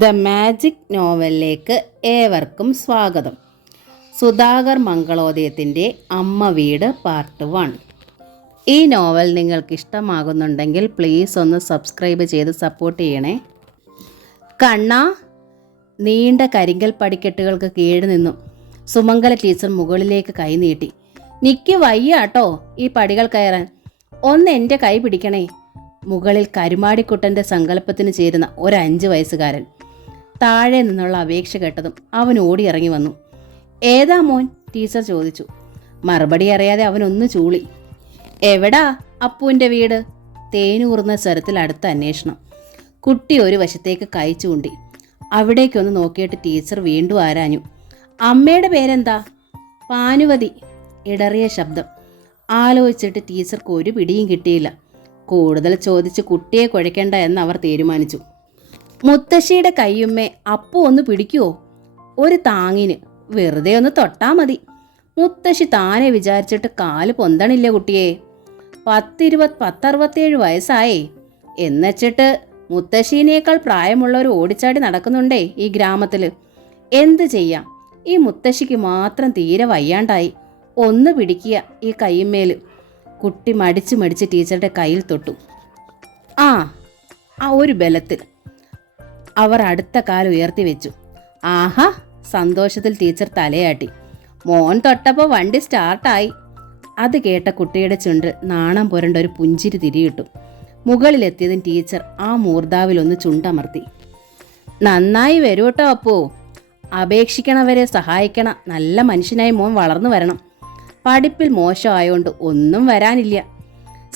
The magic നോവലിലേക്ക് ഏവർക്കും സ്വാഗതം. സുധാകർ മംഗളോദയത്തിൻ്റെ അമ്മ വീട് പാർട്ട് 1. ഈ നോവൽ നിങ്ങൾക്ക് ഇഷ്ടമാകുന്നുണ്ടെങ്കിൽ പ്ലീസ് ഒന്ന് സബ്സ്ക്രൈബ് ചെയ്ത് സപ്പോർട്ട് ചെയ്യണേ. കണ്ണാ, നീണ്ട കരിങ്കൽ പടിക്കെട്ടുകൾക്ക് കീഴ് നിന്നു സുമംഗല ടീച്ചർ മുകളിലേക്ക് കൈ നീട്ടി. നിക്ക് വയ്യാട്ടോ ഈ പടികൾ കയറാൻ, ഒന്ന് എൻ്റെ കൈ പിടിക്കണേ. മുകളിൽ കരുമാടിക്കുട്ടൻ്റെ സങ്കല്പത്തിന് ചേരുന്ന ഒരു 5 വയസ്സുകാരൻ. താഴെ നിന്നുള്ള അപേക്ഷ കേട്ടതും അവൻ ഓടി ഇറങ്ങി വന്നു. ഏതാ മോൻ? ടീച്ചർ ചോദിച്ചു. മറുപടി അറിയാതെ അവനൊന്ന് ചൂളി. എവിടാ അപ്പുവിൻ്റെ വീട്? തേനൂർന്ന സ്വരത്തിൽ അടുത്ത അന്വേഷണം. കുട്ടി ഒരു വശത്തേക്ക് കൈ ചൂണ്ടി. അവിടേക്കൊന്ന് നോക്കിയിട്ട് ടീച്ചർ വീണ്ടും ആരാഞ്ഞു. അമ്മയുടെ പേരെന്താ? പാനുവതി. ഇടറിയ ശബ്ദം. ആലോചിച്ചിട്ട് ടീച്ചർക്ക് ഒരു പിടിയും കിട്ടിയില്ല. കൂടുതൽ ചോദിച്ച് കുട്ടിയെ കുഴയ്ക്കേണ്ട എന്ന് അവർ തീരുമാനിച്ചു. മുത്തശ്ശിയുടെ കയ്യുമ്മേ അപ്പു ഒന്ന് പിടിക്കുവോ? ഒരു താങ്ങിന്, വെറുതെ ഒന്ന് തൊട്ടാ മതി. മുത്തശ്ശി താനെ വിചാരിച്ചിട്ട് കാല് പൊന്തണില്ല കുട്ടിയെ. 10-67 വയസ്സായേ. എന്നുവച്ചിട്ട് മുത്തശ്ശീനേക്കാൾ പ്രായമുള്ളവർ ഓടിച്ചാടി നടക്കുന്നുണ്ടേ ഈ ഗ്രാമത്തിൽ. എന്ത് ചെയ്യാം, ഈ മുത്തശ്ശിക്ക് മാത്രം തീരെ വയ്യാണ്ടായി. ഒന്ന് പിടിക്കുക ഈ കയ്യുമ്മേൽ. കുട്ടി മടിച്ച് ടീച്ചറുടെ കയ്യിൽ തൊട്ടു. ആ ഒരു ബലത്തിൽ അവർ അടുത്ത കാലം ഉയർത്തി വെച്ചു. ആഹാ, സന്തോഷത്തിൽ ടീച്ചർ തലയാട്ടി. മോൻ തൊട്ടപ്പോൾ വണ്ടി സ്റ്റാർട്ടായി. അത് കേട്ട കുട്ടിയുടെ ചുണ്ടിൽ നാണം പുരണ്ട ഒരു പുഞ്ചിരി തിരിയിട്ടു. മുകളിലെത്തിയതും ടീച്ചർ ആ മൂർധാവിലൊന്ന് ചുണ്ടമർത്തി. നന്നായി വരൂട്ടോ അപ്പോ. അപേക്ഷിക്കണവരെ സഹായിക്കണ നല്ല മനുഷ്യനായി മോൻ വളർന്നു വരണം. പഠിപ്പിൽ മോശമായോണ്ട് ഒന്നും വരാനില്ല.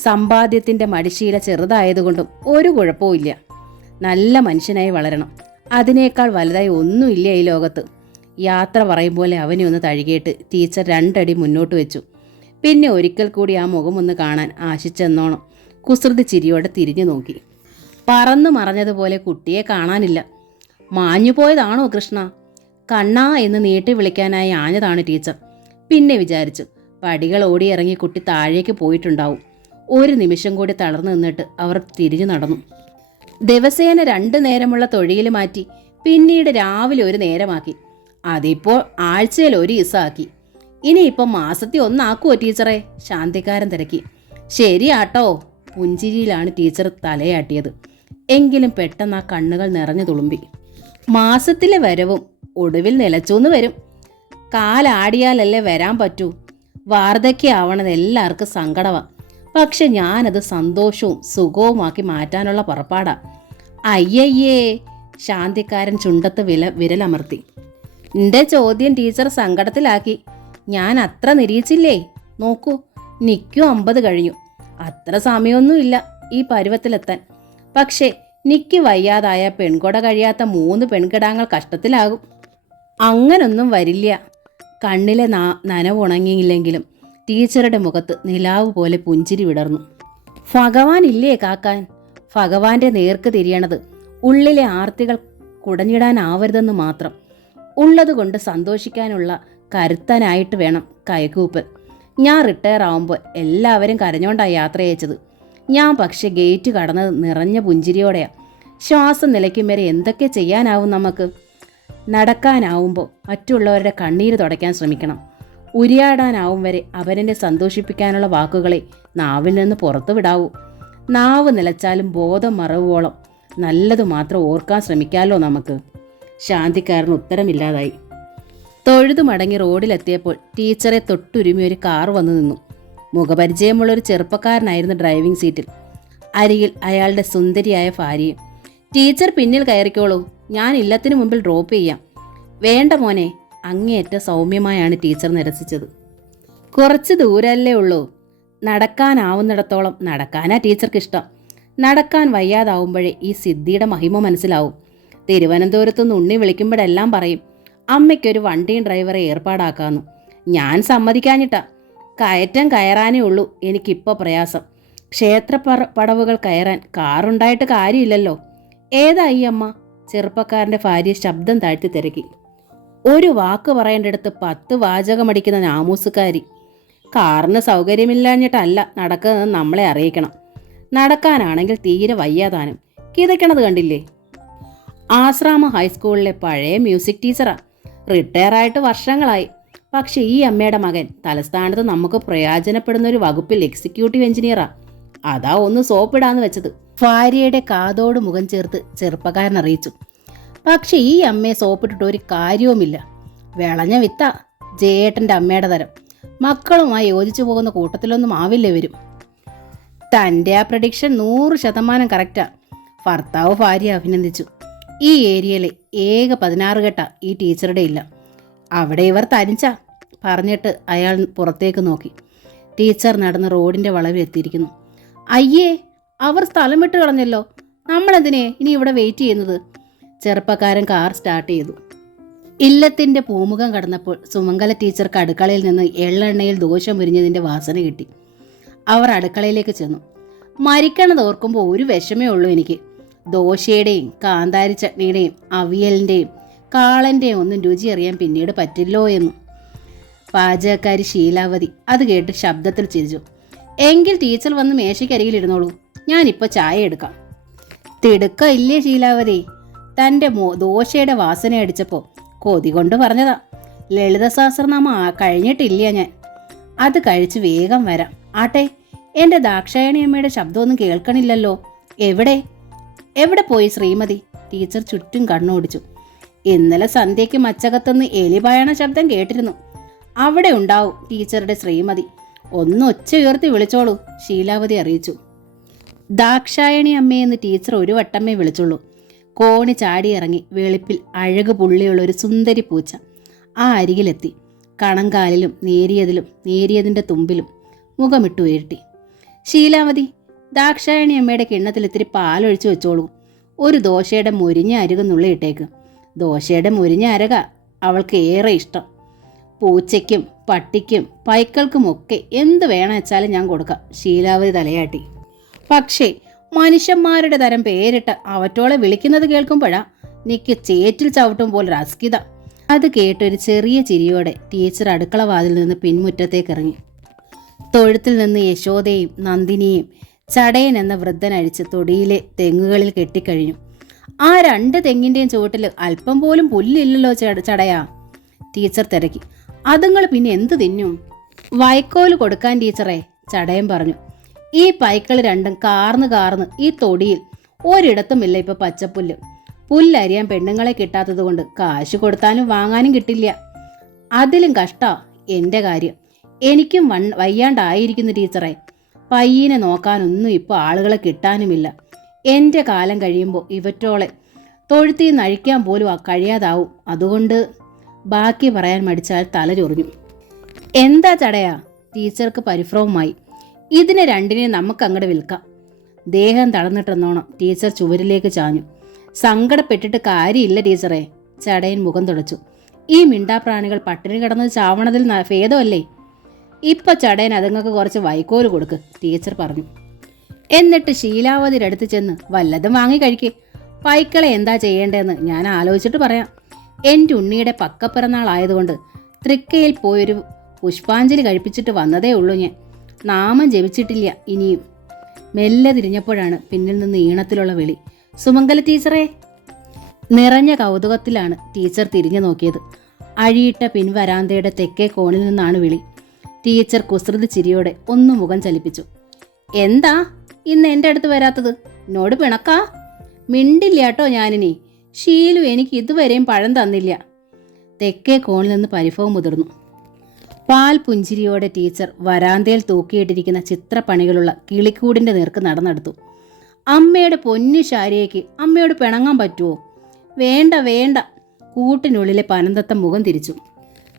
സമ്പാദ്യത്തിൻ്റെ മടിശീല ചെറുതായതുകൊണ്ടും ഒരു കുഴപ്പവുമില്ല. നല്ല മനുഷ്യനായി വളരണം. അതിനേക്കാൾ വലുതായി ഒന്നുമില്ല ഈ ലോകത്ത്. യാത്ര പറയും പോലെ അവനെ ഒന്ന് തഴുകിയിട്ട് ടീച്ചർ 2 അടി മുന്നോട്ട് വെച്ചു. പിന്നെ ഒരിക്കൽ കൂടി ആ മുഖം ഒന്ന് കാണാൻ ആശിച്ചെന്നോണം കുസൃതി ചിരിയോടെ തിരിഞ്ഞു നോക്കി. പറന്നു മറഞ്ഞതുപോലെ കുട്ടിയെ കാണാനില്ല. മാഞ്ഞുപോയതാണോ കൃഷ്ണ? കണ്ണാ എന്ന് നീട്ടി വിളിക്കാനായി ആഞ്ഞതാണ് ടീച്ചർ. പിന്നെ വിചാരിച്ചു, പടികൾ ഓടിയിറങ്ങി കുട്ടി താഴേക്ക് പോയിട്ടുണ്ടാവും. ഒരു നിമിഷം കൂടി തളർന്നു നിന്നിട്ട് അവർ തിരിഞ്ഞു നടന്നു. ദിവസേന 2 നേരമുള്ള തൊഴിൽ മാറ്റി പിന്നീട് രാവിലെ 1 നേരമാക്കി. അതിപ്പോൾ ആഴ്ചയിൽ 1 ദിവസമാക്കി. ഇനിയിപ്പം മാസത്തിൽ 1 ആക്കുമോ ടീച്ചറെ? ശാന്തിക്കാരൻ തിരക്കി. ശരിയാട്ടോ. പുഞ്ചിരിയിലാണ് ടീച്ചർ തലയാട്ടിയത്. എങ്കിലും പെട്ടെന്ന് ആ കണ്ണുകൾ നിറഞ്ഞു തുളുമ്പി. മാസത്തിലെ വരവും ഒടുവിൽ നിലച്ചൂന്ന് വരും. കാലാടിയാലല്ലേ വരാൻ പറ്റൂ. വാർദ്ധക്യമാവണത് എല്ലാവർക്കും സങ്കടമാണ്. പക്ഷെ ഞാനത് സന്തോഷവും സുഖവുമാക്കി മാറ്റാനുള്ള പുറപ്പാടാ. അയ്യയ്യേ, ശാന്തിക്കാരൻ ചുണ്ടത്ത് വിരലമർത്തി. എൻ്റെ ചോദ്യം ടീച്ചർ സങ്കടത്തിലാക്കി. ഞാൻ അത്ര നിരീക്ഷിച്ചില്ലേ. നോക്കൂ, നിക്കും 50 കഴിഞ്ഞു. അത്ര സമയമൊന്നുമില്ല ഈ പരുവത്തിലെത്താൻ. പക്ഷേ നിക്ക് വയ്യാതായ പെൺകൊട കഴിയാത്ത 3 പെൺകിടാങ്ങൾ കഷ്ടത്തിലാകും. അങ്ങനൊന്നും വരില്ല. കണ്ണിലെ നനവുണങ്ങിയില്ലെങ്കിലും ടീച്ചറുടെ മുഖത്ത് നിലാവ് പോലെ പുഞ്ചിരി വിടർന്നു. ഭഗവാൻ ഇല്ലേ കാക്കാൻ? ഭഗവാന്റെ നേർക്ക് തിരിയണത് ഉള്ളിലെ ആർത്തികൾ കുടഞ്ഞിടാനാവരുതെന്ന് മാത്രം. ഉള്ളതുകൊണ്ട് സന്തോഷിക്കാനുള്ള കരുത്തനായിട്ട് വേണം കൈകൂപ്പൽ. ഞാൻ റിട്ടയർ ആവുമ്പോൾ എല്ലാവരും കരഞ്ഞോണ്ടാണ് യാത്ര അയച്ചത്. ഞാൻ പക്ഷെ ഗേറ്റ് കടന്നത് നിറഞ്ഞ പുഞ്ചിരിയോടെയാണ്. ശ്വാസം നിലയ്ക്കും വരെ എന്തൊക്കെ ചെയ്യാനാവും നമുക്ക്? നടക്കാനാവുമ്പോൾ മറ്റുള്ളവരുടെ കണ്ണീര് തുടയ്ക്കാൻ ശ്രമിക്കണം. ഉരിയാടാനാവും വരെ അവരെന്നെ സന്തോഷിപ്പിക്കാനുള്ള വാക്കുകളെ നാവിൽ നിന്ന് പുറത്തു വിടാവൂ. നാവ് നിലച്ചാലും ബോധം മറവുവോളം നല്ലത് മാത്രം ഓർക്കാൻ ശ്രമിക്കാമല്ലോ നമുക്ക്. ശാന്തിക്കാരന് ഉത്തരമില്ലാതായി. തൊഴുതു മടങ്ങി റോഡിലെത്തിയപ്പോൾ ടീച്ചറെ തൊട്ടുരുമി ഒരു കാർ വന്നു നിന്നു. മുഖപരിചയമുള്ളൊരു ചെറുപ്പക്കാരനായിരുന്നു ഡ്രൈവിംഗ് സീറ്റിൽ. അരികിൽ അയാളുടെ സുന്ദരിയായ ഭാര്യയും. ടീച്ചർ പിന്നിൽ കയറിക്കോളൂ, ഞാൻ ഇല്ലത്തിന് മുമ്പിൽ ഡ്രോപ്പ് ചെയ്യാം. വേണ്ട മോനെ. അങ്ങേയറ്റ സൗമ്യമായാണ് ടീച്ചർ നിരസിച്ചത്. കുറച്ച് ദൂരല്ലേ ഉള്ളൂ. നടക്കാനാവുന്നിടത്തോളം നടക്കാനാ ടീച്ചർക്ക് ഇഷ്ടം. നടക്കാൻ വയ്യാതാവുമ്പോഴേ ഈ സിദ്ധിയുടെ മഹിമ മനസ്സിലാവും. തിരുവനന്തപുരത്തുനിന്ന് ഉണ്ണി വിളിക്കുമ്പോഴെല്ലാം പറയും, അമ്മയ്ക്കൊരു വണ്ടിയും ഡ്രൈവറെ ഏർപ്പാടാക്കാമെന്ന്. ഞാൻ സമ്മതിക്കാഞ്ഞിട്ടാ. കയറ്റം കയറാനേ ഉള്ളൂ എനിക്കിപ്പോൾ പ്രയാസം. ക്ഷേത്ര പടവുകൾ കയറാൻ കാറുണ്ടായിട്ട് കാര്യമില്ലല്ലോ. ഏതാ ഈ അമ്മ? ചെറുപ്പക്കാരൻ്റെ ഭാര്യ ശബ്ദം താഴ്ത്തി തിരക്കി. ഒരു വാക്ക് പറയേണ്ടടുത്ത് 10 വാചകമടിക്കുന്ന നാമൂസുകാരി. കാറിന് സൗകര്യമില്ലാഞ്ഞിട്ടല്ല നടക്കുന്നത് നമ്മളെ അറിയിക്കണം. നടക്കാനാണെങ്കിൽ തീരെ വയ്യാതാനും. കിതയ്ക്കണത് കണ്ടില്ലേ? ആശ്രാമ ഹൈസ്കൂളിലെ പഴയ മ്യൂസിക് ടീച്ചറാ. റിട്ടയറായിട്ട് വർഷങ്ങളായി. പക്ഷെ ഈ അമ്മയുടെ മകൻ തലസ്ഥാനത്ത് നമുക്ക് പ്രയോജനപ്പെടുന്ന ഒരു വകുപ്പിൽ എക്സിക്യൂട്ടീവ് എഞ്ചിനീയറാ. അതാ ഒന്ന് സോപ്പിടാന്ന് വെച്ചത്. ഭാര്യയുടെ കാതോട് മുഖം ചേർത്ത് ചെറുപ്പക്കാരൻ അറിയിച്ചു. പക്ഷെ ഈ അമ്മയെ സോപ്പിട്ടിട്ട് ഒരു കാര്യവുമില്ല. വിളഞ്ഞ വിത്ത ജയേട്ടൻ്റെ അമ്മയുടെ തരം. മക്കളുമായി യോജിച്ചു പോകുന്ന കൂട്ടത്തിലൊന്നും ആവില്ല വരും. തൻ്റെ ആ പ്രഡിക്ഷൻ 100% കറക്റ്റാ. ഭർത്താവ് ഭാര്യ അഭിനന്ദിച്ചു. ഈ ഏരിയയിലെ ഏക 16 കെട്ട ഈ ടീച്ചറുടെ ഇല്ല. അവിടെ ഇവർ തനിച്ചാ പറഞ്ഞിട്ട് അയാൾ പുറത്തേക്ക് നോക്കി. ടീച്ചർ നടന്ന് റോഡിൻ്റെ വളവിലെത്തിയിരിക്കുന്നു. അയ്യേ, അവർ സ്ഥലം വിട്ട് കളഞ്ഞല്ലോ. നമ്മളെന്തിനെ ഇനി ഇവിടെ വെയിറ്റ് ചെയ്യുന്നത്? ചെറുപ്പക്കാരൻ കാർ സ്റ്റാർട്ട് ചെയ്തു. ഇല്ലത്തിൻ്റെ പൂമുഖം കടന്നപ്പോൾ സുമംഗല ടീച്ചർക്ക് അടുക്കളയിൽ നിന്ന് എള്ളെണ്ണയിൽ ദോശ മുരിഞ്ഞതിൻ്റെ വാസന കിട്ടി. അവർ അടുക്കളയിലേക്ക് ചെന്നു. മരിക്കണത് ഓർക്കുമ്പോൾ ഒരു വിഷമേ ഉള്ളൂ എനിക്ക്. ദോശയുടെയും കാന്താരി ചട്നിയുടെയും അവിയലിൻ്റെയും കാളൻ്റെയും ഒന്നും രുചി അറിയാൻ പിന്നീട് പറ്റില്ലോ എന്നു. പാചകക്കാരി ശീലാവതി അത് കേട്ട് ശബ്ദത്തിൽ ചിരിച്ചു. എങ്കിൽ ടീച്ചർ വന്ന് മേശയ്ക്കരികിൽ ഇരുന്നോളൂ, ഞാനിപ്പോൾ ചായ എടുക്കാം. തിടുക്ക ഇല്ലേ ശീലാവതി? തൻ്റെ ദോശയുടെ വാസന അടിച്ചപ്പോൾ കൊതി കൊണ്ട് പറഞ്ഞതാ. ലളിത സഹസ്രനാമം കഴിഞ്ഞിട്ടില്ല ഞാൻ. അത് കഴിച്ച് വേഗം വരാം. ആട്ടെ, എൻ്റെ ദാക്ഷായണി അമ്മയുടെ ശബ്ദമൊന്നും കേൾക്കണില്ലല്ലോ. എവിടെ പോയി ശ്രീമതി? ടീച്ചർ ചുറ്റും കണ്ണോടിച്ചു. ഇന്നലെ സന്ധ്യയ്ക്ക് മച്ചകത്തുനിന്ന് എലിപായണ ശബ്ദം കേട്ടിരുന്നു. അവിടെ ഉണ്ടാവും ടീച്ചറുടെ ശ്രീമതി. ഒന്ന് ഒച്ച ഉയർത്തി വിളിച്ചോളൂ, ശീലാവതി അറിയിച്ചു. ദാക്ഷായണി അമ്മയെന്ന് ടീച്ചർ ഒരു വട്ടമേ വിളിച്ചുള്ളൂ. കോണി ചാടിയിറങ്ങി വെളുപ്പിൽ അഴക് പുള്ളിയുള്ള ഒരു സുന്ദരി പൂച്ച ആ അരികിലെത്തി. കണങ്കാലിലും നേരിയതിൻ്റെ തുമ്പിലും മുഖമിട്ടു ഉയർത്തി. ശീലാവതി, ദാക്ഷായണി അമ്മയുടെ കിണ്ണത്തിൽ ഇത്തിരി പാലൊഴിച്ചു വെച്ചോളൂ. ഒരു ദോശയുടെ മുരിഞ്ഞ അരുകെന്നുള്ളിൽ ഇട്ടേക്ക്. ദോശയുടെ മുരിഞ്ഞ അരക അവൾക്ക് ഏറെ ഇഷ്ടം. പൂച്ചയ്ക്കും പട്ടിക്കും പൈക്കൾക്കുമൊക്കെ എന്ത് വേണം വെച്ചാലും ഞാൻ കൊടുക്കാം, ശീലാവതി തലയാട്ടി. പക്ഷേ മനുഷ്യന്മാരുടെ തരം പേരിട്ട് അവറ്റോളെ വിളിക്കുന്നത് കേൾക്കുമ്പോഴാ നിക്ക് ചേറ്റിൽ ചവിട്ടും പോലെ രസ്കിത. അത് കേട്ടൊരു ചെറിയ ചിരിയോടെ ടീച്ചർ അടുക്കള വാതിൽ നിന്ന് പിൻമുറ്റത്തേക്ക് ഇറങ്ങി. തൊഴുത്തിൽ നിന്ന് യശോദയും നന്ദിനിയും ചടയൻ എന്ന വൃദ്ധൻ അഴിച്ച് തൊടിയിലെ തെങ്ങുകളിൽ കെട്ടിക്കഴിഞ്ഞു. ആ 2 തെങ്ങിൻ്റെയും ചുവട്ടിൽ അല്പം പോലും പുല്ലില്ലല്ലോ ചടയാ, ടീച്ചർ തിരക്കി. അതുങ്ങൾ പിന്നെ എന്ത് തിന്നും? വൈക്കോല് കൊടുക്കാൻ ടീച്ചറെ, ചടയൻ പറഞ്ഞു. ഈ പൈക്കൾ രണ്ടും കാർന്ന് ഈ തൊടിയിൽ ഒരിടത്തുമില്ല ഇപ്പൊ പച്ചപ്പുല്ല്. പുല്ലരിയാൻ പെണ്ണുങ്ങളെ കിട്ടാത്തത് കൊണ്ട് കാശ് കൊടുത്താലും വാങ്ങാനും കിട്ടില്ല. അതിലും കഷ്ടാ എൻ്റെ കാര്യം. എനിക്കും വയ്യാണ്ടായിരിക്കുന്നു ടീച്ചറെ. പയ്യനെ നോക്കാനൊന്നും ഇപ്പോൾ ആളുകളെ കിട്ടാനുമില്ല. എൻ്റെ കാലം കഴിയുമ്പോൾ ഇവറ്റോളെ തൊഴുത്തിൽ നിന്ന് അഴിക്കാൻ പോലും കഴിയാതാവും. അതുകൊണ്ട് ബാക്കി പറയാൻ മടിച്ചാൽ തല ചൊറിഞ്ഞു. എന്താ ചടയാ? ടീച്ചർക്ക് പരിഭ്രമമായി. ഇതിനെ രണ്ടിനെ നമുക്കങ്ങോട്ട് വിൽക്കാം. ദേഹം തളർന്നിട്ടെന്നോണം ടീച്ചർ ചുവരിലേക്ക് ചാഞ്ഞു. സങ്കടപ്പെട്ടിട്ട് കാര്യമില്ല ടീച്ചറെ, ചടയൻ മുഖം തുടച്ചു. ഈ മിണ്ടാപ്രാണികൾ പട്ടിണി കിടന്നത് ചാവണതിൽ ഭേദമല്ലേ? ഇപ്പൊ ചടയൻ അതുങ്ങൾക്ക് കുറച്ച് വൈക്കോല് കൊടുക്ക്, ടീച്ചർ പറഞ്ഞു. എന്നിട്ട് ശീലാവതിയുടെ അടുത്ത് ചെന്ന് വല്ലതും വാങ്ങി കഴിക്കേ. പൈക്കളെ എന്താ ചെയ്യേണ്ടതെന്ന് ഞാൻ ആലോചിച്ചിട്ട് പറയാം. എൻ്റെ ഉണ്ണിയുടെ പക്കപ്പിറന്നാളായതുകൊണ്ട് തൃക്കയിൽ പോയൊരു പുഷ്പാഞ്ജലി കഴിപ്പിച്ചിട്ട് വന്നതേ ഉള്ളൂ ഞാൻ. നാമം ജപിച്ചിട്ടില്ല ഇനിയും. മെല്ലെ തിരിഞ്ഞപ്പോഴാണ് പിന്നിൽ നിന്ന് ഈണത്തിലുള്ള വിളി. സുമംഗല ടീച്ചറേ. നിറഞ്ഞ കൗതുകത്തിലാണ് ടീച്ചർ തിരിഞ്ഞു നോക്കിയത്. അഴിയിട്ട പിൻവരാന്തയുടെ തെക്കേ കോണിൽ നിന്നാണ് വിളി. ടീച്ചർ കുസൃതി ചിരിയോടെ ഒന്ന് മുഖം ചലിപ്പിച്ചു. എന്താ ഇന്ന് എൻ്റെ അടുത്ത് വരാത്തത്? എന്നോട് പിണക്കാ? മിണ്ടില്ല കേട്ടോ ഞാനിനി. ഷീലു എനിക്ക് ഇതുവരെയും പഴം തന്നില്ല. തെക്കേ കോണിൽ നിന്ന് പരിഭവം മുതിർന്നു. പാൽ പുഞ്ചിരിയോടെ ടീച്ചർ വരാന്തയിൽ തൂക്കിയിട്ടിരിക്കുന്ന ചിത്രപ്പണികളുള്ള കിളിക്കൂടിൻ്റെ നേർക്ക് നടന്നെടുത്തു. അമ്മയുടെ പൊന്നു ശാരിയേക്ക് അമ്മയോട് പിണങ്ങാൻ പറ്റുമോ? വേണ്ട. കൂട്ടിനുള്ളിലെ പനന്തത്തം മുഖം തിരിച്ചു.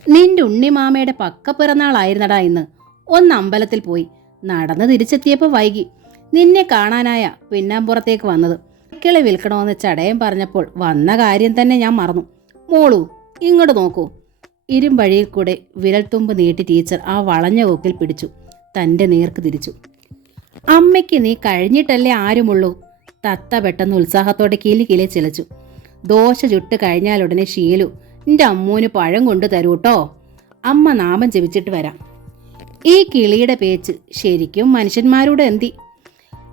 നിന്റെ ഉണ്ണിമാമയുടെ പക്കപ്പിറന്നാളായിരുന്നടാ ഇന്ന്. ഒന്ന് അമ്പലത്തിൽ പോയി. നടന്ന് തിരിച്ചെത്തിയപ്പോൾ വൈകി. നിന്നെ കാണാനായ പിന്നാമ്പുറത്തേക്ക് വന്നത്. കിളി വിൽക്കണമെന്ന് ചടയൻ പറഞ്ഞപ്പോൾ വന്ന കാര്യം തന്നെ ഞാൻ മറന്നു. മോളു ഇങ്ങോട്ട് നോക്കൂ. ഇരുമ്പഴിയിൽ കൂടെ വിരൽത്തുമ്പ് നീട്ടി ടീച്ചർ ആ വളഞ്ഞ കൊക്കിൽ പിടിച്ചു തൻ്റെ നേർക്ക് തിരിച്ചു. അമ്മയ്ക്ക് നീ കഴിഞ്ഞിട്ടല്ലേ ആരുമുള്ളൂ? തത്ത പെട്ടെന്ന് ഉത്സാഹത്തോടെ കിലി ചിലച്ചു. ദോശ ചുട്ട് കഴിഞ്ഞാലുടനെ ഷീലു എൻ്റെ അമ്മൂന് പഴം കൊണ്ടു തരൂട്ടോ. അമ്മ നാമം ജപിച്ചിട്ട് വരാം. ഈ കിളിയുടെ പേച്ച് ശരിക്കും മനുഷ്യന്മാരോട് എന്തി.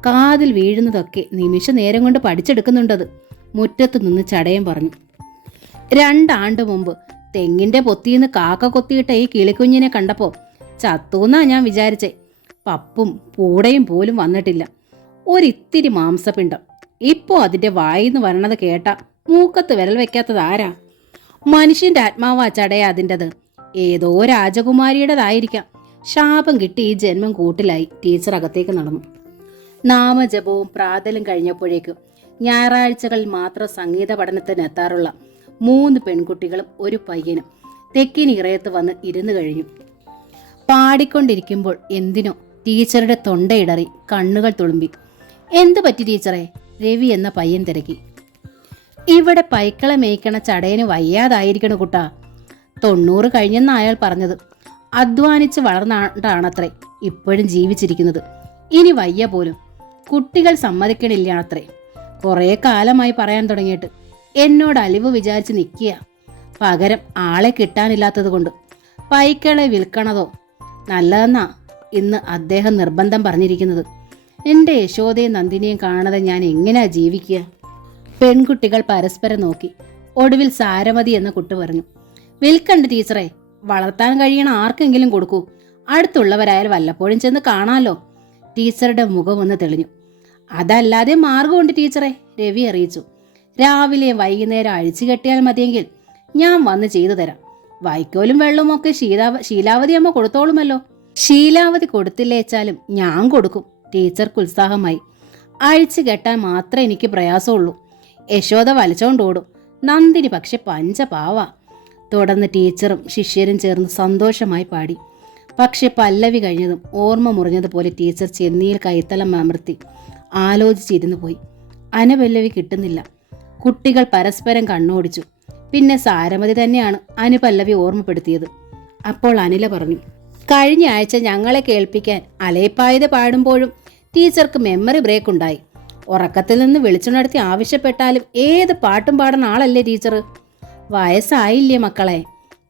കാതിൽ വീഴുന്നതൊക്കെ നിമിഷ നേരം കൊണ്ട് പഠിച്ചെടുക്കുന്നുണ്ടത്. മുറ്റത്തു നിന്ന് ചടയൻ പറഞ്ഞു. 2 ആണ്ട് മുമ്പ് തെങ്ങിന്റെ പൊത്തിന്ന് കാക്ക കൊത്തിയിട്ട ഈ കിളിക്കുഞ്ഞിനെ കണ്ടപ്പോൾ ചത്തൂന്നാ ഞാൻ വിചാരിച്ചേ. പപ്പും പൂടയും പോലും വന്നിട്ടില്ല. ഒരിത്തിരി മാംസപിണ്ടം. ഇപ്പോൾ അതിന്റെ വായിന്ന് വരണത് കേട്ട മൂക്കത്ത് വിരൽ വെക്കാത്തതാരാ? മനുഷ്യന്റെ ആത്മാവാ ചടയ അതിൻ്റെത്. ഏതോ രാജകുമാരിയുടേതായിരിക്കാം. ശാപം കിട്ടി ഈ ജന്മം കൂട്ടിലായി. ടീച്ചർ അകത്തേക്ക് നടന്നു. നാമജപവും പ്രാതലും കഴിഞ്ഞപ്പോഴേക്കും ഞായറാഴ്ചകളിൽ മാത്രം സംഗീത പഠനത്തിന് എത്താറുള്ള 3 പെൺകുട്ടികളും ഒരു പയ്യനും തെക്കിനിറയത്ത് വന്ന് ഇരുന്നു കഴിഞ്ഞു. പാടിക്കൊണ്ടിരിക്കുമ്പോൾ എന്തിനോ ടീച്ചറുടെ തൊണ്ടയിടറി, കണ്ണുകൾ തുളുമ്പി. എന്തു പറ്റി ടീച്ചറെ? രവി എന്ന പയ്യൻ തിരക്കി. ഇവിടെ പൈക്കളെ മേയ്ക്കണ ചടയന് വയ്യാതായിരിക്കണു കുട്ടാ. 90 കഴിഞ്ഞെന്ന അയാൾ പറഞ്ഞത്. അധ്വാനിച്ച് വളർന്നാണത്രേ ഇപ്പോഴും ജീവിച്ചിരിക്കുന്നത്. ഇനി വയ്യ പോലും. കുട്ടികൾ സമ്മതിക്കണില്ല അത്രേ. കുറേ കാലമായി പറയാൻ തുടങ്ങിയിട്ട്. എന്നോട് അലിവ് വിചാരിച്ച് നിൽക്കുക. പകരം ആളെ കിട്ടാനില്ലാത്തത് കൊണ്ട്. പൈക്കളെ വിൽക്കണതോ നല്ലതെന്നാ ഇന്ന് അദ്ദേഹം നിർബന്ധം പറഞ്ഞിരിക്കുന്നത്. എൻ്റെ യശോദയും നന്ദിനിയും കാണാതെ ഞാൻ എങ്ങനെയാ ജീവിക്കുക? പെൺകുട്ടികൾ പരസ്പരം നോക്കി. ഒടുവിൽ സാരമതി എന്ന കുട്ടി പറഞ്ഞു, വിൽക്കണ്ട ടീച്ചറെ. വളർത്താൻ കഴിയണ ആർക്കെങ്കിലും കൊടുക്കൂ. അടുത്തുള്ളവരായാൽ വല്ലപ്പോഴും ചെന്ന് കാണാമല്ലോ. ടീച്ചറുടെ മുഖം ഒന്ന് തെളിഞ്ഞു. അതല്ലാതെ മാർഗമുണ്ട് ടീച്ചറെ, രവി അറിയിച്ചു. രാവിലെ വൈകുന്നേരം അഴിച്ചു കെട്ടിയാൽ മതിയെങ്കിൽ ഞാൻ വന്ന് ചെയ്തു തരാം. വൈക്കോലും വെള്ളവും ഒക്കെ ശീലാവതി അമ്മ കൊടുത്തോളുമല്ലോ. ശീലാവതി കൊടുത്തില്ലേച്ചാലും ഞാൻ കൊടുക്കും. ടീച്ചർക്ക് ഉത്സാഹമായി. അഴിച്ചു കെട്ടാൻ മാത്രമേ എനിക്ക് പ്രയാസമുള്ളൂ. യശോദ വലിച്ചോണ്ടോടും. നന്ദിനി പക്ഷെ പഞ്ചപാവ. തുടർന്ന് ടീച്ചറും ശിഷ്യരും ചേർന്ന് സന്തോഷമായി പാടി. പക്ഷെ പല്ലവി കഴിഞ്ഞതും ഓർമ്മ മുറിഞ്ഞതുപോലെ ടീച്ചർ ചെന്നിയിൽ കൈത്തലം അമർത്തി ആലോചിച്ചിരുന്നു പോയി. അനുപല്ലവി കിട്ടുന്നില്ല. കുട്ടികൾ പരസ്പരം കണ്ണോടിച്ചു. പിന്നെ സാരമതി തന്നെയാണ് അനുപല്ലവി ഓർമ്മപ്പെടുത്തിയത്. അപ്പോൾ അനില പറഞ്ഞു, കഴിഞ്ഞ ആഴ്ച ഞങ്ങളെ കേൾപ്പിക്കാൻ അലയപ്പായത് പാടുമ്പോഴും ടീച്ചർക്ക് മെമ്മറി ബ്രേക്ക് ഉണ്ടായി. ഉറക്കത്തിൽ നിന്ന് വിളിച്ചുണർത്തി ആവശ്യപ്പെട്ടാലും ഏത് പാട്ടും പാടുന്ന ആളല്ലേ ടീച്ചർ. വയസ്സായില്ലേ മക്കളെ?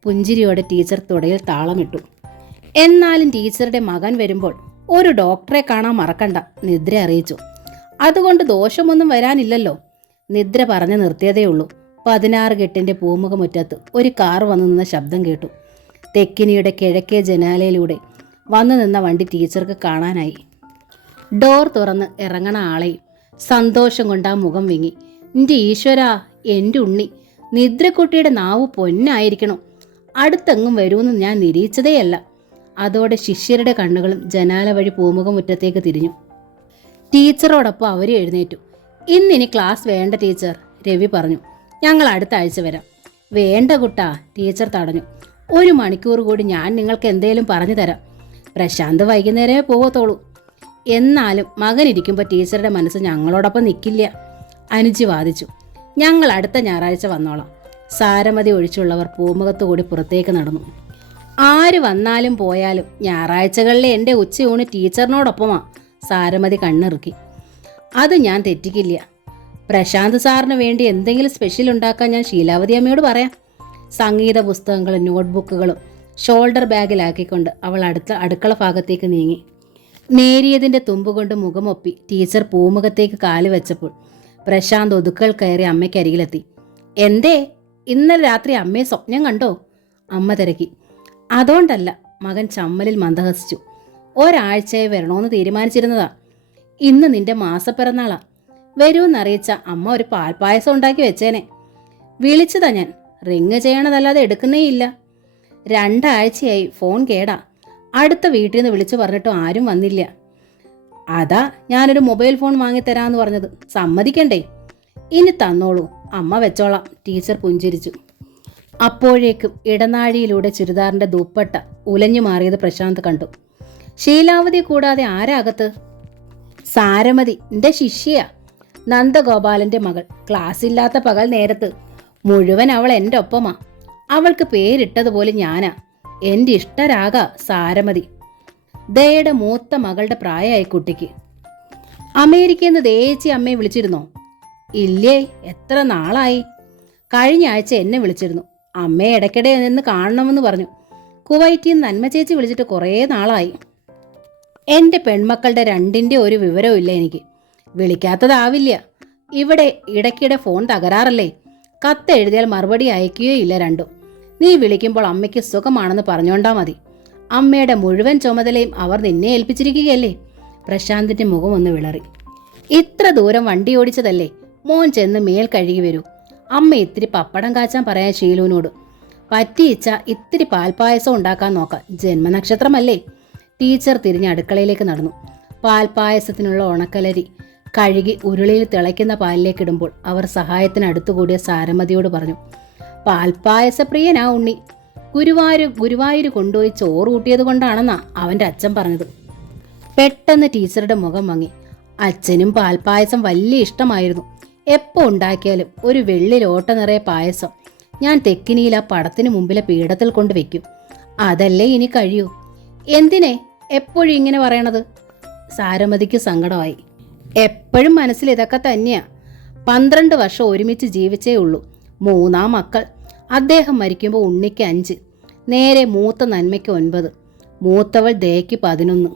പുഞ്ചിരിയോടെ ടീച്ചർ തുടയിൽ താളമിട്ടു. എന്നാലും ടീച്ചറുടെ മകൻ വരുമ്പോൾ ഒരു ഡോക്ടറെ കാണാൻ മറക്കണ്ട, നിദ്ര അറിയിച്ചു. അതുകൊണ്ട് ദോഷമൊന്നും വരാനില്ലല്ലോ. നിദ്ര പറഞ്ഞു നിർത്തിയതേയുള്ളൂ. 16 കെട്ടിന്റെ പൂമുഖമുറ്റത്ത് ഒരു കാർ വന്നു നിന്ന ശബ്ദം കേട്ടു. തെക്കിനിയുടെ കിഴക്കേ ജനാലയിലൂടെ വന്നു നിന്ന വണ്ടി ടീച്ചർക്ക് കാണാനായി. ഡോർ തുറന്ന് ഇറങ്ങണ ആളെയും സന്തോഷം കൊണ്ട് ആ മുഖം വിങ്ങി. എൻ്റെ ഈശ്വരാ, എൻ്റെ ഉണ്ണി. നിദ്രക്കുട്ടിയുടെ നാവ് പൊന്നായിരിക്കണം. അടുത്തെങ്ങും വരുമെന്ന് ഞാൻ നിരീക്ഷിച്ചതേയല്ല. അതോടെ ശിഷ്യരുടെ കണ്ണുകളും ജനാല വഴി പൂമുഖമുറ്റത്തേക്ക് തിരിഞ്ഞു. ടീച്ചറോടൊപ്പം അവരും എഴുന്നേറ്റു. ഇന്നിനി ക്ലാസ് വേണ്ട ടീച്ചർ, രവി പറഞ്ഞു. ഞങ്ങൾ അടുത്ത ആഴ്ച വരാം. വേണ്ട കുട്ടാ, ടീച്ചർ തടഞ്ഞു. 1 മണിക്കൂർ കൂടി ഞാൻ നിങ്ങൾക്ക് എന്തേലും പറഞ്ഞു തരാം. പ്രശാന്ത് വൈകുന്നേരമേ പോകത്തുള്ളൂ. എന്നാലും മകനിരിക്കുമ്പോൾ ടീച്ചറുടെ മനസ്സ് ഞങ്ങളോടൊപ്പം നിൽക്കില്ല, അനുജി വാദിച്ചു. ഞങ്ങൾ അടുത്ത ഞായറാഴ്ച വന്നോളാം. സാരമതി ഒഴിച്ചുള്ളവർ പൂമുഖത്തുകൂടി പുറത്തേക്ക് നടന്നു. ആര് വന്നാലും പോയാലും ഞായറാഴ്ചകളിലെ എൻ്റെ ഉച്ചയൂണ് ടീച്ചറിനോടൊപ്പമാ. സാരമതി കണ്ണിറുക്കി. അത് ഞാൻ തെറ്റിക്കില്ല. പ്രശാന്ത് സാറിന് വേണ്ടി എന്തെങ്കിലും സ്പെഷ്യൽ ഉണ്ടാക്കാൻ ഞാൻ ശീലാവതി അമ്മയോട് പറയാം. സംഗീത പുസ്തകങ്ങളും നോട്ട്ബുക്കുകളും ഷോൾഡർ ബാഗിലാക്കിക്കൊണ്ട് അവൾ അടുക്കള ഭാഗത്തേക്ക് നീങ്ങി. നേരിയതിൻ്റെ തുമ്പുകൊണ്ട് മുഖമൊപ്പി ടീച്ചർ പൂമുഖത്തേക്ക് കാല് വെച്ചപ്പോൾ പ്രശാന്ത് ഒതുക്കൽ കയറി അമ്മയ്ക്കരികിലെത്തി. എന്തേ, ഇന്നലെ രാത്രി അമ്മയെ സ്വപ്നം കണ്ടോ? അമ്മ തിരക്കി. അതുകൊണ്ടല്ല, മകൻ ചമ്മലിൽ മന്ദഹസിച്ചു. ഒരാഴ്ചയായി വരണമെന്ന് തീരുമാനിച്ചിരുന്നതാ. ഇന്ന് നിന്റെ മാസപ്പിറന്നാളാ. വരൂന്നറിയിച്ച അമ്മ ഒരു പാൽപ്പായസം ഉണ്ടാക്കി വെച്ചേനെ. വിളിച്ചതാ ഞാൻ. റിങ് ചെയ്യണതല്ലാതെ എടുക്കുന്നേയില്ല. 2 ആഴ്ചയായി ഫോൺ കേടാ. അടുത്ത വീട്ടിൽ നിന്ന് വിളിച്ചു പറഞ്ഞിട്ടും ആരും വന്നില്ല. അതാ ഞാനൊരു മൊബൈൽ ഫോൺ വാങ്ങിത്തരാമെന്ന് പറഞ്ഞത്. സമ്മതിക്കണ്ടേ? ഇനി തന്നോളൂ, അമ്മ വെച്ചോളാം, ടീച്ചർ പുഞ്ചിരിച്ചു. അപ്പോഴേക്കും ഇടനാഴിയിലൂടെ ചുരിദാറിന്റെ ദുപ്പട്ട ഉലഞ്ഞു മാറിയത് പ്രശാന്ത് കണ്ടു. ശീലാവതി കൂടാതെ ആരാകത്ത്? സാരമതി, എൻ്റെ ശിഷ്യയാ. നന്ദഗോപാലന്റെ മകൾ. ക്ലാസ്സില്ലാത്ത പകൽ നേരത്ത് മുഴുവൻ അവൾ എൻ്റെ ഒപ്പമാ. അവൾക്ക് പേരിട്ടതുപോലെ ഞാനാ. എൻ്റെ ഇഷ്ടരാഗ സാരമതി. ദയയുടെ മൂത്ത മകളുടെ പ്രായമായി കുട്ടിക്ക്. അമേരിക്കയിൽ നിന്ന് ദേച്ചി അമ്മയെ വിളിച്ചിരുന്നോ? ഇല്ലേ, എത്ര നാളായി. കഴിഞ്ഞ ആഴ്ച എന്നെ വിളിച്ചിരുന്നു. അമ്മയെ ഇടയ്ക്കിടെ നിന്ന് കാണണമെന്ന് പറഞ്ഞു. കുവൈറ്റിൽ നിന്ന് നന്മ ചേച്ചി വിളിച്ചിട്ട് കുറേ നാളായി. എൻ്റെ പെൺമക്കളുടെ 2ന്റെ ഒരു വിവരവും ഇല്ല എനിക്ക്. വിളിക്കാത്തതാവില്ല. ഇവിടെ ഇടയ്ക്കിടെ ഫോൺ തകരാറല്ലേ? കത്തെഴുതിയാൽ മറുപടി അയക്കുകയില്ല രണ്ടും. നീ വിളിക്കുമ്പോൾ അമ്മയ്ക്ക് സുഖമാണെന്ന് പറഞ്ഞോണ്ടാ മതി. അമ്മയുടെ മുഴുവൻ ചുമതലയും അവർ നിന്നെ ഏൽപ്പിച്ചിരിക്കുകയല്ലേ. പ്രശാന്തിന്റെ മുഖം ഒന്ന് വിളറി. ഇത്ര ദൂരം വണ്ടി ഓടിച്ചതല്ലേ, മോൻ ചെന്ന് മേൽ കഴുകി വരൂ. അമ്മ ഇത്തിരി പപ്പടം കാച്ചാൻ പറയാൻ ഷീലുവിനോട്. പറ്റിയിച്ച ഇത്തിരി പാൽപ്പായസം ഉണ്ടാക്കാൻ നോക്കാം, ജന്മനക്ഷത്രമല്ലേ. ടീച്ചർ തിരിഞ്ഞ് അടുക്കളയിലേക്ക് നടന്നു. പാൽപ്പായസത്തിനുള്ള ഉണക്കലരി കഴുകി ഉരുളിയിൽ തിളയ്ക്കുന്ന പാലിലേക്കിടുമ്പോൾ അവർ സഹായത്തിന് അടുത്തുകൂടിയ സാരമതിയോട് പറഞ്ഞു, പാൽപ്പായസപ്രിയനാ ഉണ്ണി. ഗുരുവായൂർ കൊണ്ടുപോയി ചോറ് കൂട്ടിയത് കൊണ്ടാണെന്നാ അവൻ്റെ അച്ഛൻ പറഞ്ഞത്. പെട്ടെന്ന് ടീച്ചറുടെ മുഖം മങ്ങി. അച്ഛനും പാൽപ്പായസം വലിയ ഇഷ്ടമായിരുന്നു. എപ്പോൾ ഉണ്ടാക്കിയാലും ഒരു വെള്ളി ലോട്ട നിറയെ പായസം ഞാൻ തെക്കിനിയിൽ ആ പടത്തിന് മുമ്പിലെ പീഠത്തിൽ കൊണ്ട് വെക്കും. അതല്ലേ ഇനി കഴിയൂ. എന്തിനെ എപ്പോഴും ഇങ്ങനെ പറയണത്? സാരമതിക്ക് സങ്കടമായി. എപ്പോഴും മനസ്സിൽ ഇതൊക്കെ തന്നെയാ. 12 വർഷം ഒരുമിച്ച് ജീവിച്ചേ ഉള്ളൂ. 3 മക്കൾ. അദ്ദേഹം മരിക്കുമ്പോൾ ഉണ്ണിക്ക് 5, നേരെ മൂത്ത നന്മയ്ക്ക് 9, മൂത്തവൾ ദയയ്ക്ക് 11.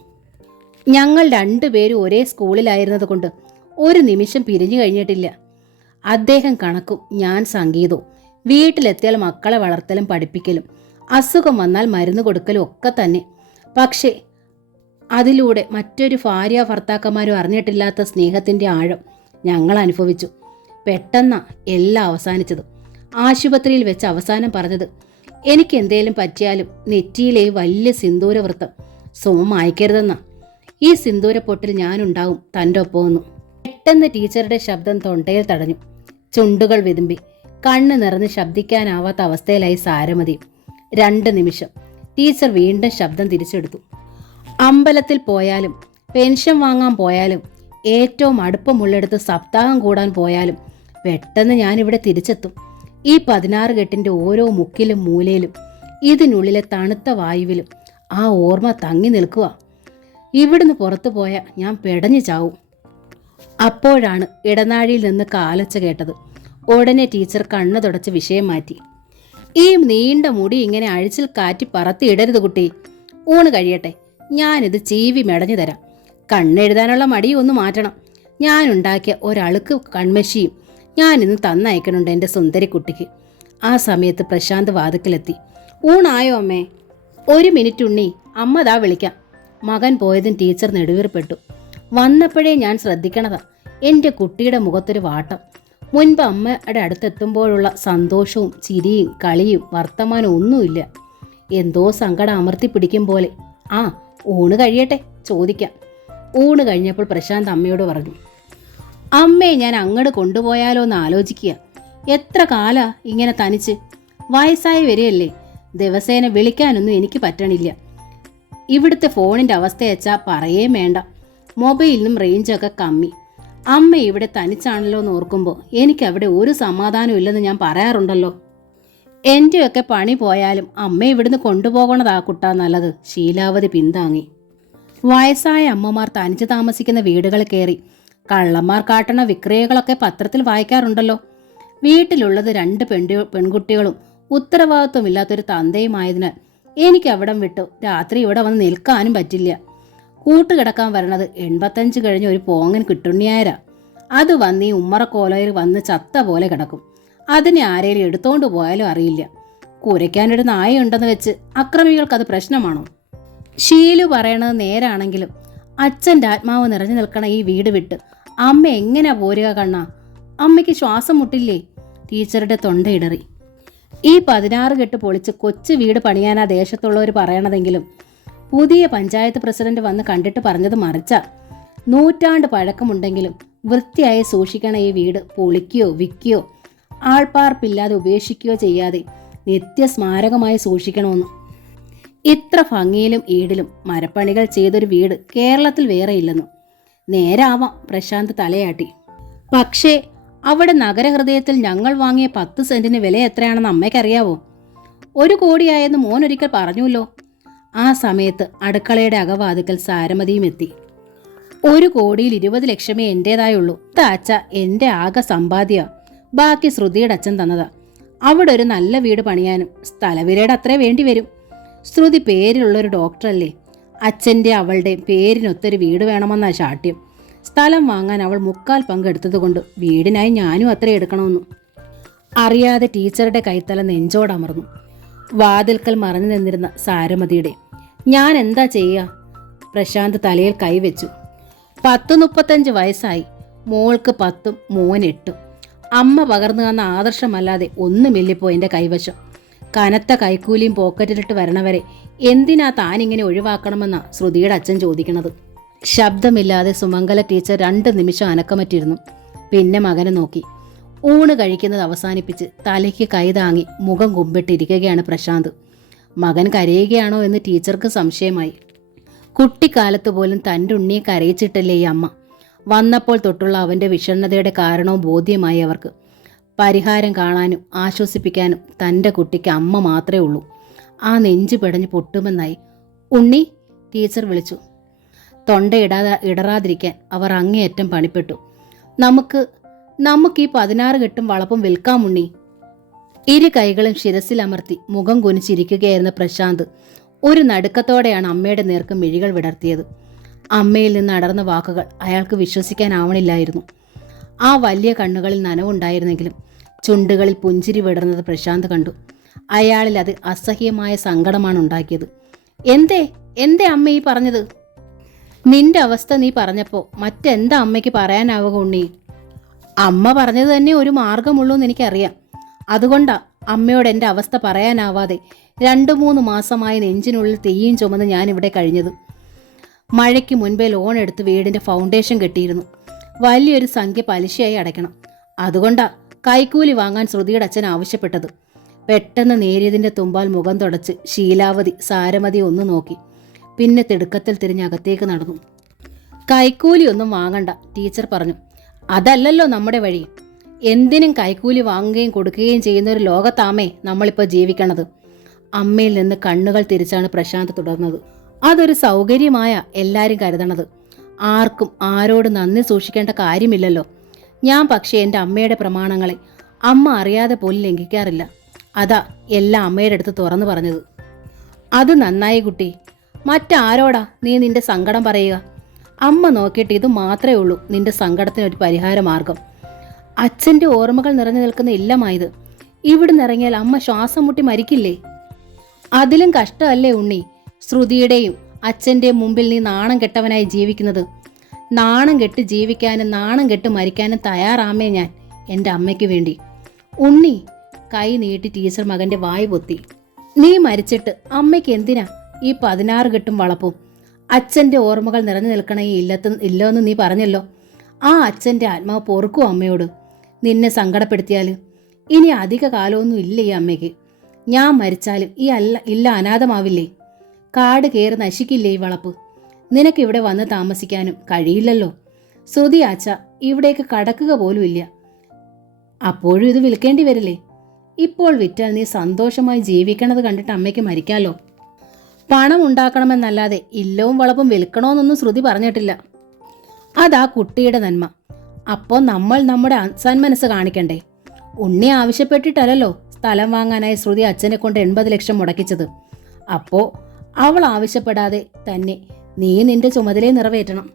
ഞങ്ങൾ 2 പേരും ഒരേ സ്കൂളിലായിരുന്നത് കൊണ്ട് ഒരു നിമിഷം പിരിഞ്ഞു കഴിഞ്ഞിട്ടില്ല. അദ്ദേഹം കണക്കും, ഞാൻ സംഗീതവും. വീട്ടിലെത്തിയാൽ മക്കളെ വളർത്തലും പഠിപ്പിക്കലും, അസുഖം വന്നാൽ മരുന്ന് കൊടുക്കലും ഒക്കെ തന്നെ. പക്ഷേ അതിലൂടെ മറ്റൊരു ഭാര്യ ഭർത്താക്കന്മാരും അറിഞ്ഞിട്ടില്ലാത്ത സ്നേഹത്തിൻ്റെ ആഴം ഞങ്ങൾ അനുഭവിച്ചു. പെട്ടെന്നാ എല്ലാം അവസാനിച്ചത്. ആശുപത്രിയിൽ വെച്ച് അവസാനം പറഞ്ഞത്, എനിക്ക് എന്തേലും പറ്റിയാലും നെറ്റിയിലെ വലിയ സിന്ദൂരവൃത്തം സുമം അയക്കരുതെന്നാ. ഈ സിന്ദൂരപ്പൊട്ടിൽ ഞാനുണ്ടാവും തൻ്റെ ഒപ്പമെന്നു. പെട്ടെന്ന് ടീച്ചറുടെ ശബ്ദം തൊണ്ടയിൽ തടഞ്ഞു. ചുണ്ടുകൾ വിതുമ്പി. കണ്ണ് നിറഞ്ഞ് ശബ്ദിക്കാനാവാത്ത അവസ്ഥയിലായി സാരമതി. 2 നിമിഷം. ടീച്ചർ വീണ്ടും ശബ്ദം തിരിച്ചെടുത്തു. അമ്പലത്തിൽ പോയാലും പെൻഷൻ വാങ്ങാൻ പോയാലും ഏറ്റവും അടുപ്പമുള്ളിടത്ത് സപ്താഹം കൂടാൻ പോയാലും പെട്ടെന്ന് ഞാനിവിടെ തിരിച്ചെത്തും. ഈ 16 കെട്ടിൻ്റെ ഓരോ മുക്കിലും മൂലയിലും ഇതിനുള്ളിലെ തണുത്ത വായുവിലും ആ ഓർമ്മ തങ്ങി നിൽക്കുക. ഇവിടുന്ന് പുറത്തു പോയാൽ ഞാൻ പെടഞ്ഞു ചാവും. അപ്പോഴാണ് ഇടനാഴിയിൽ നിന്ന് കാലൊച്ച കേട്ടത്. ഉടനെ ടീച്ചർ കണ്ണ് തുടച്ച് വിഷയം മാറ്റി. ഈ നീണ്ട മുടി ഇങ്ങനെ അഴിച്ചിൽ കാറ്റി പറത്തിയിടരുത് കുട്ടി. ഊണ് കഴിയട്ടെ, ഞാനിത് ചീവി മെടഞ്ഞു തരാം. കണ്ണെഴുതാനുള്ള മടി ഒന്ന് മാറ്റണം. ഞാനുണ്ടാക്കിയ ഒരളുക്ക് കൺമഷിയും ഞാനിന്ന് തന്നയക്കണുണ്ട് എൻ്റെ സുന്ദരി കുട്ടിക്ക്. ആ സമയത്ത് പ്രശാന്ത് വാതിക്കലെത്തി. ഊണായോ അമ്മേ? 1 മിനിറ്റ് ഉണ്ണി, അമ്മ ദാ വിളിക്കാം. മകൻ പോയതും ടീച്ചർ നെടുവീർപ്പെട്ടു. വന്നപ്പോഴേ ഞാൻ ശ്രദ്ധിക്കണതാ എൻ്റെ കുട്ടിയുടെ മുഖത്തൊരു വാട്ടം. മുൻപ് അമ്മയുടെ അടുത്തെത്തുമ്പോഴുള്ള സന്തോഷവും ചിരിയും കളിയും വർത്തമാനവും ഒന്നുമില്ല. എന്തോ സങ്കടം അമർത്തി പിടിക്കും പോലെ. ആ, ഊണ് കഴിയട്ടെ, ചോദിക്കാം. ഊണ് കഴിഞ്ഞപ്പോൾ പ്രശാന്ത് അമ്മയോട് പറഞ്ഞു, അമ്മയെ ഞാൻ അങ്ങോട്ട് കൊണ്ടുപോയാലോ എന്ന് ആലോചിക്കുക. എത്ര കാലാ ഇങ്ങനെ തനിച്ച്? വയസ്സായി വരികയല്ലേ. ദിവസേന വിളിക്കാനൊന്നും എനിക്ക് പറ്റണില്ല. ഇവിടുത്തെ ഫോണിൻ്റെ അവസ്ഥയച്ചാൽ പറയേ വേണ്ട. മൊബൈലിനും റേഞ്ചൊക്കെ കമ്മി. അമ്മ ഇവിടെ തനിച്ചാണല്ലോ എന്ന് ഓർക്കുമ്പോൾ എനിക്കവിടെ ഒരു സമാധാനം ഇല്ലെന്ന് ഞാൻ പറയാറുണ്ടല്ലോ. എൻ്റെയൊക്കെ പണി പോയാലും അമ്മ ഇവിടുന്ന് കൊണ്ടുപോകണതാ കുട്ടാ നല്ലത്. ശീലാവതി പിന്താങ്ങി. വയസ്സായ അമ്മമാർ തനിച്ച് താമസിക്കുന്ന വീടുകൾ കയറി കള്ളന്മാർ കാട്ടണ വിക്രയകളൊക്കെ പത്രത്തിൽ വായിക്കാറുണ്ടല്ലോ. വീട്ടിലുള്ളത് 2 പെൺകുട്ടികളും ഉത്തരവാദിത്വമില്ലാത്തൊരു തന്തയുമായതിനാൽ എനിക്ക് അവിടം വിട്ടു രാത്രി ഇവിടെ വന്ന് നിൽക്കാനും പറ്റില്ല. കൂട്ടുകിടക്കാൻ വരണത് 85 കഴിഞ്ഞ ഒരു പോങ്ങൻ കിട്ടുണ്ണിയായരാ. അത് വന്ന് ഈ ഉമ്മറക്കോലയിൽ വന്ന് ചത്ത പോലെ കിടക്കും. അതിനെ ആരേലും എടുത്തോണ്ട് പോയാലും അറിയില്ല. കുരയ്ക്കാനൊരു നായയുണ്ടെന്ന് വെച്ച് അക്രമികൾക്കത് പ്രശ്നമാണോ? ഷീലു പറയണത് നേരാണെങ്കിലും അച്ഛൻ്റെ ആത്മാവ് നിറഞ്ഞു നിൽക്കണ ഈ വീട് വിട്ട് അമ്മ എങ്ങനെയാ പോരുക കണ്ണാ? അമ്മയ്ക്ക് ശ്വാസം മുട്ടില്ലേ? ടീച്ചറുടെ തൊണ്ടയിടറി. ഈ 16 കെട്ട് പൊളിച്ച് കൊച്ചു വീട് പണിയാനാ ദേശത്തുള്ളവർ പറയണതെങ്കിലും പുതിയ പഞ്ചായത്ത് പ്രസിഡന്റ് വന്ന് കണ്ടിട്ട് പറഞ്ഞത് മറിച്ച. 100 നൂറ്റാണ്ട് പഴക്കമുണ്ടെങ്കിലും വൃത്തിയായി സൂക്ഷിക്കണ ഈ വീട് പൊളിക്കുകയോ വിൽക്കുകയോ ആൾപ്പാർപ്പില്ലാതെ ഉപേക്ഷിക്കുകയോ ചെയ്യാതെ നിത്യസ്മാരകമായി സൂക്ഷിക്കണമെന്ന്. ഇത്ര ഭംഗിയിലും ഈടിലും മരപ്പണികൾ ചെയ്തൊരു വീട് കേരളത്തിൽ വേറെ ഇല്ലെന്നും. നേരാവാം, പ്രശാന്ത് തലയാട്ടി. പക്ഷേ അവിടെ നഗരഹൃദയത്തിൽ ഞങ്ങൾ വാങ്ങിയ 10 സെന്റിന് വില എത്രയാണെന്ന് അമ്മയ്ക്കറിയാവോ? 1 കോടിയായെന്ന് മോൻ ഒരിക്കൽ പറഞ്ഞുല്ലോ. ആ സമയത്ത് അടുക്കളയുടെ അകവാതിക്കൽ സാരമതിയും എത്തി. 1 കോടിയിൽ 20 ലക്ഷമേ എൻ്റേതായുള്ളൂ. താച്ച എൻ്റെ ആകെ സമ്പാദ്യ. ബാക്കി ശ്രുതിയുടെ അച്ഛൻ തന്നതാ. അവിടെ ഒരു നല്ല വീട് പണിയാനും സ്ഥലവിലയുടെ അത്രേ വേണ്ടി വരും. ശ്രുതി പേരിലുള്ളൊരു ഡോക്ടറല്ലേ. അച്ഛൻ്റെ അവളുടെ പേരിനൊത്തൊരു വീട് വേണമെന്നാ ശാഠ്യം. സ്ഥലം വാങ്ങാൻ അവൾ 1/4 പങ്കെടുത്തതുകൊണ്ട് വീടിനായി ഞാനും അത്ര എടുക്കണമെന്നു. അറിയാതെ ടീച്ചറുടെ കൈത്തല നെഞ്ചോടമർന്നു. വാതിൽക്കൽ മറഞ്ഞു നിന്നിരുന്ന സാരമതിയുടെ. ഞാൻ എന്താ ചെയ്യുക? പ്രശാന്ത് തലയിൽ കൈവച്ചു. 30-35 വയസ്സായി. മോൾക്ക് 10, മോൻ 8. അമ്മ പകർന്നു തന്ന ആദർശമല്ലാതെ ഒന്നുമില്ലിപ്പോ എൻ്റെ കൈവശം. കനത്ത കൈക്കൂലിയും പോക്കറ്റിലിട്ട് വരണവരെ എന്തിനാ താനിങ്ങനെ ഒഴിവാക്കണമെന്നാ ശ്രുതിയുടെ അച്ഛൻ ചോദിക്കണത്. ശബ്ദമില്ലാതെ സുമംഗല ടീച്ചർ 2 നിമിഷം അനക്കമറ്റിരുന്നു. പിന്നെ മകനെ നോക്കി. ഊണ് കഴിക്കുന്നത് അവസാനിപ്പിച്ച് തലയ്ക്ക് കൈ താങ്ങി മുഖം കുമ്പിട്ടിരിക്കുകയാണ് പ്രശാന്ത്. മകൻ കരയുകയാണോ എന്ന് ടീച്ചർക്ക് സംശയമായി. കുട്ടിക്കാലത്ത് പോലും തൻ്റെ ഉണ്ണിയെ കരയിച്ചിട്ടല്ലേ ഈ അമ്മ. വന്നപ്പോൾ തൊട്ടുള്ള അവൻ്റെ വിഷണ്ണതയുടെ കാരണവും ബോധ്യമായി അവർക്ക്. പരിഹാരം കാണാനും ആശ്വസിപ്പിക്കാനും തൻ്റെ കുട്ടിക്ക് അമ്മ മാത്രമേ ഉള്ളൂ. ആ നെഞ്ചു പിടഞ്ഞ് പൊട്ടുമെന്നായി. ഉണ്ണി, ടീച്ചർ വിളിച്ചു. തൊണ്ട ഇടറാതിരിക്കാൻ അവർ അങ്ങേയറ്റം പണിപ്പെട്ടു. നമുക്ക് ഈ 16 കെട്ടും വളപ്പും വിൽക്കാം ഉണ്ണി. 2 കൈകളും ശിരസിലമർത്തി മുഖം കുനിച്ചിരിക്കുകയായിരുന്ന പ്രശാന്ത് ഒരു നടുക്കത്തോടെയാണ് അമ്മയുടെ നേർക്ക് മിഴികൾ വിടർത്തിയത്. അമ്മയിൽ നിന്ന് അടർന്ന വാക്കുകൾ അയാൾക്ക് വിശ്വസിക്കാനാവണില്ലായിരുന്നു. ആ വലിയ കണ്ണുകളിൽ നനവുണ്ടായിരുന്നെങ്കിലും ചുണ്ടുകളിൽ പുഞ്ചിരി വിടർന്നത് പ്രശാന്ത് കണ്ടു. അയാളിൽ അത് അസഹ്യമായ സങ്കടമാണ് ഉണ്ടാക്കിയത്. എന്തേ അമ്മ ഈ പറഞ്ഞത്? നിന്റെ അവസ്ഥ നീ പറഞ്ഞപ്പോൾ മറ്റെന്താ അമ്മയ്ക്ക് പറയാനാവുക ഉണ്ണി? അമ്മ പറഞ്ഞത് തന്നെ ഒരു മാർഗമുള്ളൂ എന്ന് എനിക്കറിയാം. അതുകൊണ്ടാ അമ്മയോട് എൻ്റെ അവസ്ഥ പറയാനാവാതെ 2-3 മാസമായി നെഞ്ചിനുള്ളിൽ തീയും ചുമന്ന് ഞാനിവിടെ കഴിഞ്ഞത്. മഴയ്ക്ക് മുൻപേ ലോൺ എടുത്ത് വീടിൻ്റെ ഫൗണ്ടേഷൻ കെട്ടിയിരുന്നു. വലിയൊരു സംഖ്യ പലിശയായി അടയ്ക്കണം. അതുകൊണ്ടാ കൈക്കൂലി വാങ്ങാൻ ശ്രുതിയുടെ അച്ഛൻ ആവശ്യപ്പെട്ടത്. പെട്ടെന്ന് നേരിയതിൻ്റെ തുമ്പാൽ മുഖം തുടച്ച് ശീലാവതി സാരമതി ഒന്ന് നോക്കി. പിന്നെ തിടുക്കത്തിൽ തിരിഞ്ഞ് അകത്തേക്ക് നടന്നു. കൈക്കൂലി ഒന്നും വാങ്ങണ്ട, ടീച്ചർ പറഞ്ഞു. അതല്ലല്ലോ നമ്മുടെ വഴി. എന്തിനും കൈക്കൂലി വാങ്ങുകയും കൊടുക്കുകയും ചെയ്യുന്ന ഒരു ലോകത്താമേ നമ്മളിപ്പോൾ ജീവിക്കണത്. അമ്മയിൽ നിന്ന് കണ്ണുകൾ തിരിച്ചാണ് പ്രശാന്ത് തുടർന്നത്. അതൊരു സൗകര്യമായ എല്ലാവരും കരുതണത്. ആർക്കും ആരോട് നന്ദി സൂക്ഷിക്കേണ്ട കാര്യമില്ലല്ലോ. ഞാൻ പക്ഷേ എൻ്റെ അമ്മയുടെ പ്രമാണങ്ങളെ അമ്മ അറിയാതെ പോലും ലംഘിക്കാറില്ല. അതാ എല്ലാം അമ്മയുടെ അടുത്ത് തുറന്നു പറഞ്ഞത്. അത് നന്നായി കുട്ടി. മറ്റാരോടാ നീ നിന്റെ സങ്കടം പറയുക? അമ്മ നോക്കിയിട്ട് ഇത് മാത്രമേ ഉള്ളൂ നിന്റെ സങ്കടത്തിനൊരു പരിഹാര മാർഗം. അച്ഛൻ്റെ ഓർമ്മകൾ നിറഞ്ഞു നിൽക്കുന്ന ഇല്ലമായത്. ഇവിടുന്ന് ഇറങ്ങിയാൽ അമ്മ ശ്വാസം മുട്ടി മരിക്കില്ലേ? അതിലും കഷ്ടമല്ലേ ഉണ്ണി ശ്രുതിയുടെയും അച്ഛൻ്റെയും മുമ്പിൽ നീ നാണം കെട്ടവനായി ജീവിക്കുന്നത്? നാണം കെട്ട് ജീവിക്കാനും നാണം കെട്ട് മരിക്കാനും തയ്യാറാമേ ഞാൻ എൻ്റെ അമ്മയ്ക്ക് വേണ്ടി. ഉണ്ണി, കൈ നീട്ടി ടീച്ചർ മകൻ്റെ വായ് പൊത്തി. നീ മരിച്ചിട്ട് അമ്മയ്ക്ക് എന്തിനാ ഈ 16 കെട്ടും വളപ്പും? അച്ഛൻ്റെ ഓർമ്മകൾ നിറഞ്ഞു നിൽക്കണേ ഇല്ലെന്ന് നീ പറഞ്ഞല്ലോ. ആ അച്ഛൻ്റെ ആത്മാവ് പൊറുക്കും അമ്മയോട്. നിന്നെ സങ്കടപ്പെടുത്തിയാൽ ഇനി അധിക കാലമൊന്നും ഇല്ല ഈ അമ്മയ്ക്ക്. ഞാൻ മരിച്ചാലും ഇല്ല അനാഥമാവില്ലേ? കാട് കയറി നശിക്കില്ലേ ഈ വളപ്പ്? നിനക്കിവിടെ വന്ന് താമസിക്കാനും കഴിയില്ലല്ലോ. ശ്രുതി ആച്ച ഇവിടേക്ക് കടക്കുക പോലും ഇല്ല. അപ്പോഴും ഇത് വിൽക്കേണ്ടി വരില്ലേ? ഇപ്പോൾ വിറ്റാൽ നീ സന്തോഷമായി ജീവിക്കണത് കണ്ടിട്ട് അമ്മയ്ക്ക് മരിക്കാലോ. പണം ഉണ്ടാക്കണമെന്നല്ലാതെ ഇല്ലവും വളപ്പും വിൽക്കണമെന്നൊന്നും ശ്രുതി പറഞ്ഞിട്ടില്ല. അതാ കുട്ടിയുടെ നന്മ. അപ്പോൾ നമ്മൾ നമ്മുടെ സന്മനസ് കാണിക്കണ്ടേ? ഉണ്ണി ആവശ്യപ്പെട്ടിട്ടല്ലോ സ്ഥലം വാങ്ങാനായി ശ്രുതി അച്ഛനെ കൊണ്ട് 80 ലക്ഷം മുടക്കിച്ചത്. അപ്പോൾ അവൾ ആവശ്യപ്പെടാതെ തന്നെ നീ നിന്റെ ചുമതലയെ നിറവേറ്റണം.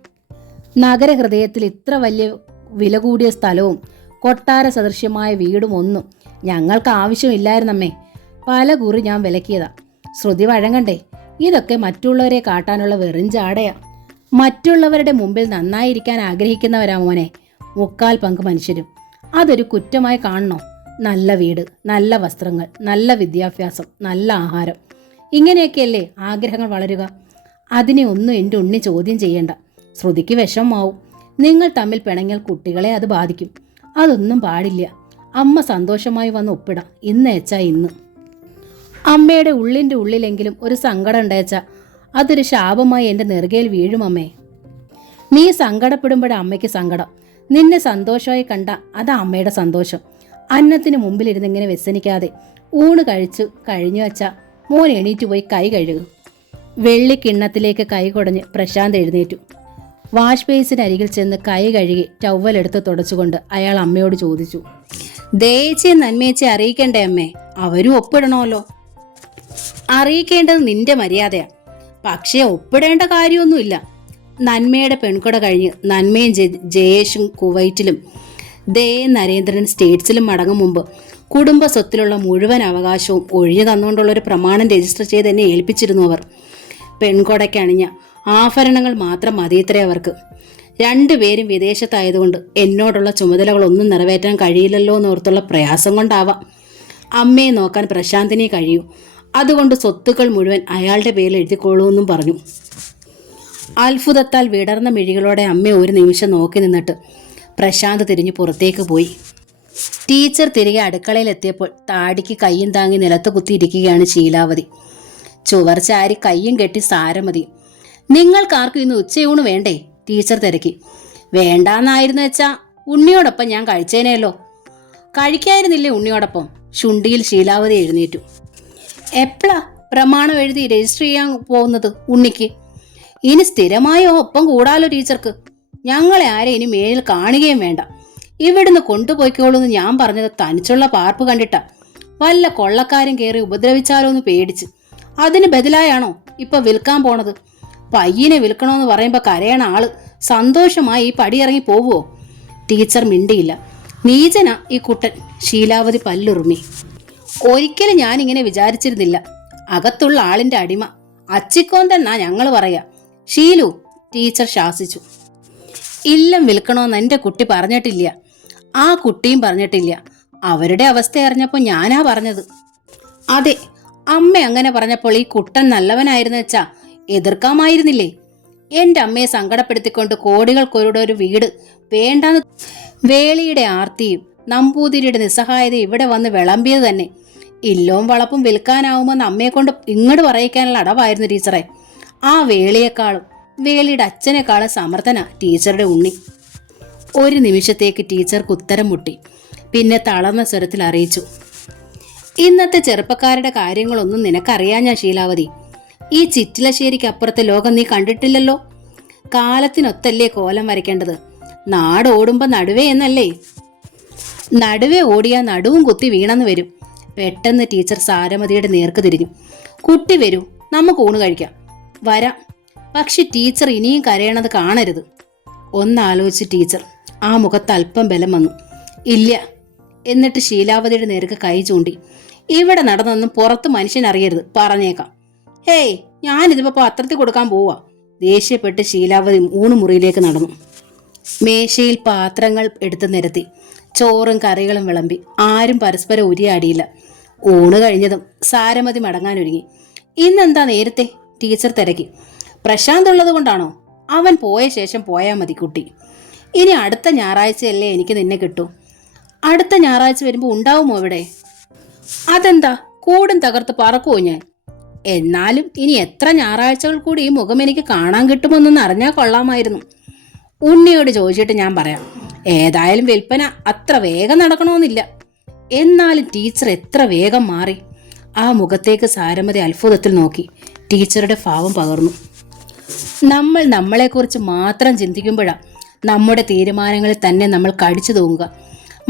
നഗരഹൃദയത്തിൽ ഇത്ര വലിയ വില കൂടിയ സ്ഥലവും കൊട്ടാര സദൃശ്യമായ വീടും ഒന്നും ഞങ്ങൾക്ക് ആവശ്യമില്ലായിരുന്നമ്മേ. പല കുറി ഞാൻ വിലക്കിയതാ. ശ്രുതി വഴങ്ങണ്ടേ? ഇതൊക്കെ മറ്റുള്ളവരെ കാട്ടാനുള്ള വെറും ജാടയാ. മറ്റുള്ളവരുടെ മുമ്പിൽ നന്നായിരിക്കാൻ ആഗ്രഹിക്കുന്നവരാ മോനെ 3/4 പങ്ക് മനുഷ്യരും. അതൊരു കുറ്റമായി കാണണോ? നല്ല വീട്, നല്ല വസ്ത്രങ്ങൾ, നല്ല വിദ്യാഭ്യാസം, നല്ല ആഹാരം, ഇങ്ങനെയൊക്കെയല്ലേ ആഗ്രഹങ്ങൾ വളരുക. അതിനെ ഒന്നും എൻ്റെ ഉണ്ണി ചോദ്യം ചെയ്യണ്ട. ശ്രുതിക്ക് വിഷമമാവും. നിങ്ങൾ തമ്മിൽ പിണങ്ങിയാൽ കുട്ടികളെ അത് ബാധിക്കും. അതൊന്നും പാടില്ല. അമ്മ സന്തോഷമായി വന്ന് ഒപ്പിടാം. ഇന്ന് വെച്ചാ ഇന്ന്. അമ്മയുടെ ഉള്ളിൻ്റെ ഉള്ളിലെങ്കിലും ഒരു സങ്കടം ഉണ്ടാച്ചാൽ അതൊരു ശാപമായി എൻ്റെ നെറുകയിൽ വീഴുമമ്മേ. നീ സങ്കടപ്പെടുമ്പോഴേ അമ്മയ്ക്ക് സങ്കടം. നിന്നെ സന്തോഷമായി കണ്ട അതാ അമ്മയുടെ സന്തോഷം. അന്നത്തിന് മുമ്പിലിരുന്നിങ്ങനെ വ്യസനിക്കാതെ ഊണ് കഴിഞ്ഞു വച്ചാൽ മോൻ എണീറ്റ് പോയി കൈ കഴുകും. വെള്ളിക്കിണ്ണത്തിലേക്ക് കൈ കുടഞ്ഞ് പ്രശാന്ത് എഴുന്നേറ്റു. വാഷ് ബേസിനരികിൽ ചെന്ന് കൈ കഴുകി ടവലെടുത്ത് തുടച്ചുകൊണ്ട് അയാൾ അമ്മയോട് ചോദിച്ചു, ദേച്ചിയെ നന്മേച്ചെ അറിയിക്കണ്ടേ അമ്മേ? അവരും ഒപ്പിടണമല്ലോ. അറിയിക്കേണ്ടത് നിന്റെ മര്യാദയാ. പക്ഷേ ഒപ്പിടേണ്ട കാര്യമൊന്നുമില്ല. നന്മയുടെ പെൺകൊട കഴിഞ്ഞ് നന്മയും ജയേഷും കുവൈറ്റിലും നരേന്ദ്രൻ സ്റ്റേറ്റ്സിലും മടങ്ങും മുമ്പ് കുടുംബ സ്വത്തിലുള്ള മുഴുവൻ അവകാശവും ഒഴിഞ്ഞു തന്നുകൊണ്ടുള്ളൊരു പ്രമാണം രജിസ്റ്റർ ചെയ്ത് എന്നെ ഏൽപ്പിച്ചിരുന്നു അവർ. പെൺകൊടയ്ക്കണിഞ്ഞ ആഭരണങ്ങൾ മാത്രം മതിയത്രേ അവർക്ക്. രണ്ടുപേരും വിദേശത്തായതുകൊണ്ട് എന്നോടുള്ള ചുമതലകളൊന്നും നിറവേറ്റാൻ കഴിയില്ലല്ലോ എന്നോർത്തുള്ള പ്രയാസം കൊണ്ടാവാം. അമ്മയെ നോക്കാൻ പ്രശാന്തിനെ കഴിയൂ, അതുകൊണ്ട് സ്വത്തുക്കൾ മുഴുവൻ അയാളുടെ പേരിൽ എഴുതിക്കൊള്ളൂ എന്നും പറഞ്ഞു. അത്ഭുതത്താൽ വിടർന്ന മിഴികളോടെ അമ്മ ഒരു നിമിഷം നോക്കി നിന്നിട്ട് പ്രശാന്ത് തിരിഞ്ഞു പുറത്തേക്ക് പോയി. ടീച്ചർ തിരികെ അടുക്കളയിലെത്തിയപ്പോൾ താടിക്ക് കയ്യും താങ്ങി നിലത്ത് കുത്തിയിരിക്കുകയാണ് ശീലാവതി. ചുവർ ചാരി കയ്യും കെട്ടി സാരമതി. നിങ്ങൾക്കാർക്കും ഇന്ന് ഉച്ചയൂണ് വേണ്ടേ? ടീച്ചർ തിരക്കി. വേണ്ടാന്നായിരുന്നു വെച്ചാ ഉണ്ണിയോടൊപ്പം ഞാൻ കഴിച്ചേനേല്ലോ. കഴിക്കായിരുന്നില്ലേ ഉണ്ണിയോടൊപ്പം? ശുണ്ടിയിൽ ശീലാവതി എഴുന്നേറ്റു. എപ്പോഴാ പ്രമാണം എഴുതി രജിസ്റ്റർ ചെയ്യാൻ പോകുന്നത് ഉണ്ണിക്ക്? ഇനി സ്ഥിരമായോ ഒപ്പം കൂടാലോ ടീച്ചർക്ക്. ഞങ്ങളെ ആരെ ഇനി മേലിൽ കാണുകയും വേണ്ട. ഇവിടുന്ന് കൊണ്ടുപോയിക്കോളൂന്ന് ഞാൻ പറഞ്ഞത് തനിച്ചുള്ള പാർപ്പ് കണ്ടിട്ടാ. വല്ല കൊള്ളക്കാരും കയറി ഉപദ്രവിച്ചാലോ എന്ന് പേടിച്ച്. അതിന് ബദലായാണോ ഇപ്പൊ വിൽക്കാൻ പോണത്? പയ്യനെ വിൽക്കണമെന്ന് പറയുമ്പോൾ കരയണ ആള് സന്തോഷമായി ഈ പടിയിറങ്ങി പോവുമോ? ടീച്ചർ മിണ്ടിയില്ല. നീചന ഈ കുട്ടൻ. ശീലാവതി പല്ലുറുമി. ഒരിക്കലും ഞാനിങ്ങനെ വിചാരിച്ചിരുന്നില്ല. അകത്തുള്ള ആളിന്റെ അടിമ അച്ചിക്കോന്തെന്നാ ഞങ്ങൾ പറയാ. ഷീലു, ടീച്ചർ ശാസിച്ചു. ഇല്ലം വിൽക്കണമെന്ന് എൻ്റെ കുട്ടി പറഞ്ഞിട്ടില്ല. ആ കുട്ടിയും പറഞ്ഞിട്ടില്ല. അവരുടെ അവസ്ഥ അറിഞ്ഞപ്പോൾ ഞാനാ പറഞ്ഞത്. അതെ, അമ്മ അങ്ങനെ പറഞ്ഞപ്പോൾ ഈ കുട്ടൻ നല്ലവനായിരുന്നു വെച്ചാ എതിർക്കാമായിരുന്നില്ലേ? എൻ്റെ അമ്മയെ സങ്കടപ്പെടുത്തിക്കൊണ്ട് കോടികൾക്കൊരുടെ ഒരു വീട് വേണ്ടാന്ന് വേളിയുടെ ആർത്തിയും നമ്പൂതിരിയുടെ നിസ്സഹായതയും ഇവിടെ വന്ന് വിളമ്പിയത് തന്നെ ഇല്ലോം വളപ്പും വിൽക്കാനാവുമെന്ന് അമ്മയെ കൊണ്ട് ഇങ്ങോട്ട് പറയിക്കാനുള്ള അടവായിരുന്നു ടീച്ചറെ. ആ വേളിയേക്കാളും വേളിയുടെ അച്ഛനേക്കാളും സമർത്ഥന ടീച്ചറുടെ ഉണ്ണി. ഒരു നിമിഷത്തേക്ക് ടീച്ചർക്ക് ഉത്തരം മുട്ടി. പിന്നെ തളർന്ന സ്വരത്തിൽ അറിയിച്ചു. ഇന്നത്തെ ചെറുപ്പക്കാരുടെ കാര്യങ്ങളൊന്നും നിനക്കറിയാഞ്ഞാ ശീലാവതി. ഈ ചിറ്റിലശ്ശേരിക്ക് അപ്പുറത്തെ ലോകം നീ കണ്ടിട്ടില്ലല്ലോ. കാലത്തിനൊത്തല്ലേ കോലം വരയ്ക്കേണ്ടത്. നാട് ഓടുമ്പോ നടുവേ എന്നല്ലേ. നടുവേ ഓടിയാ നടുവും കുത്തി വീണെന്ന് വരും. പെട്ടെന്ന് ടീച്ചർ സാരമതിയുടെ നേർക്ക് തിരിഞ്ഞു. കുട്ടി വരൂ, നമുക്ക് ഊണ് കഴിക്കാം. വരാം, പക്ഷെ ടീച്ചർ ഇനിയും കരയണത് കാണരുത്. ഒന്നാലോചിച്ച് ടീച്ചർ. ആ മുഖത്ത് അല്പം ബലം വന്നു. ഇല്ല. എന്നിട്ട് ശീലാവതിയുടെ നേർക്ക് കൈ ചൂണ്ടി. ഇവിടെ നടന്നൊന്നും പുറത്ത് മനുഷ്യൻ അറിയരുത്, പറഞ്ഞേക്കാം. ഹേയ്, ഞാനിതിപ്പോ പത്രത്തിൽ കൊടുക്കാൻ പോവാ. ദേഷ്യപ്പെട്ട് ശീലാവതി ഊണുമുറിയിലേക്ക് നടന്നു. മേശയിൽ പാത്രങ്ങൾ എടുത്ത് നിരത്തി. ചോറും കറികളും വിളമ്പി. ആരും പരസ്പരം ഉരിയാടിയില്ല. ഊണ് കഴിഞ്ഞതും സാരമതി മടങ്ങാനൊരുങ്ങി. ഇന്നെന്താ നേരത്തെ? ടീച്ചർ തിരക്കി. പ്രശാന്ത് ഉള്ളത് കൊണ്ടാണോ? അവൻ പോയ ശേഷം പോയാൽ മതി കുട്ടി. ഇനി അടുത്ത ഞായറാഴ്ചയല്ലേ എനിക്ക് നിന്നെ കിട്ടൂ. അടുത്ത ഞായറാഴ്ച വരുമ്പോൾ ഉണ്ടാവുമോ ഇവിടെ? അതെന്താ, കൂടും തകർത്ത് പറക്കുമോ ഞാൻ? എന്നാലും ഇനി എത്ര ഞായറാഴ്ചകൾ കൂടി ഈ മുഖം എനിക്ക് കാണാൻ കിട്ടുമെന്നൊന്ന് അറിഞ്ഞാൽ കൊള്ളാമായിരുന്നു. ഉണ്ണിയോട് ചോദിച്ചിട്ട് ഞാൻ പറയാം. ഏതായാലും വിൽപ്പന അത്ര വേഗം നടക്കണമെന്നില്ല. എന്നാലും ടീച്ചർ എത്ര വേഗം മാറി. ആ മുഖത്തേക്ക് സാരമതി അത്ഭുതത്തിൽ നോക്കി. ടീച്ചറുടെ ഭാവം പകർന്നു. നമ്മൾ നമ്മളെക്കുറിച്ച് മാത്രം ചിന്തിക്കുമ്പോഴാണ് നമ്മുടെ തീരുമാനങ്ങളിൽ തന്നെ നമ്മൾ കടിച്ചു തൂങ്ങുക.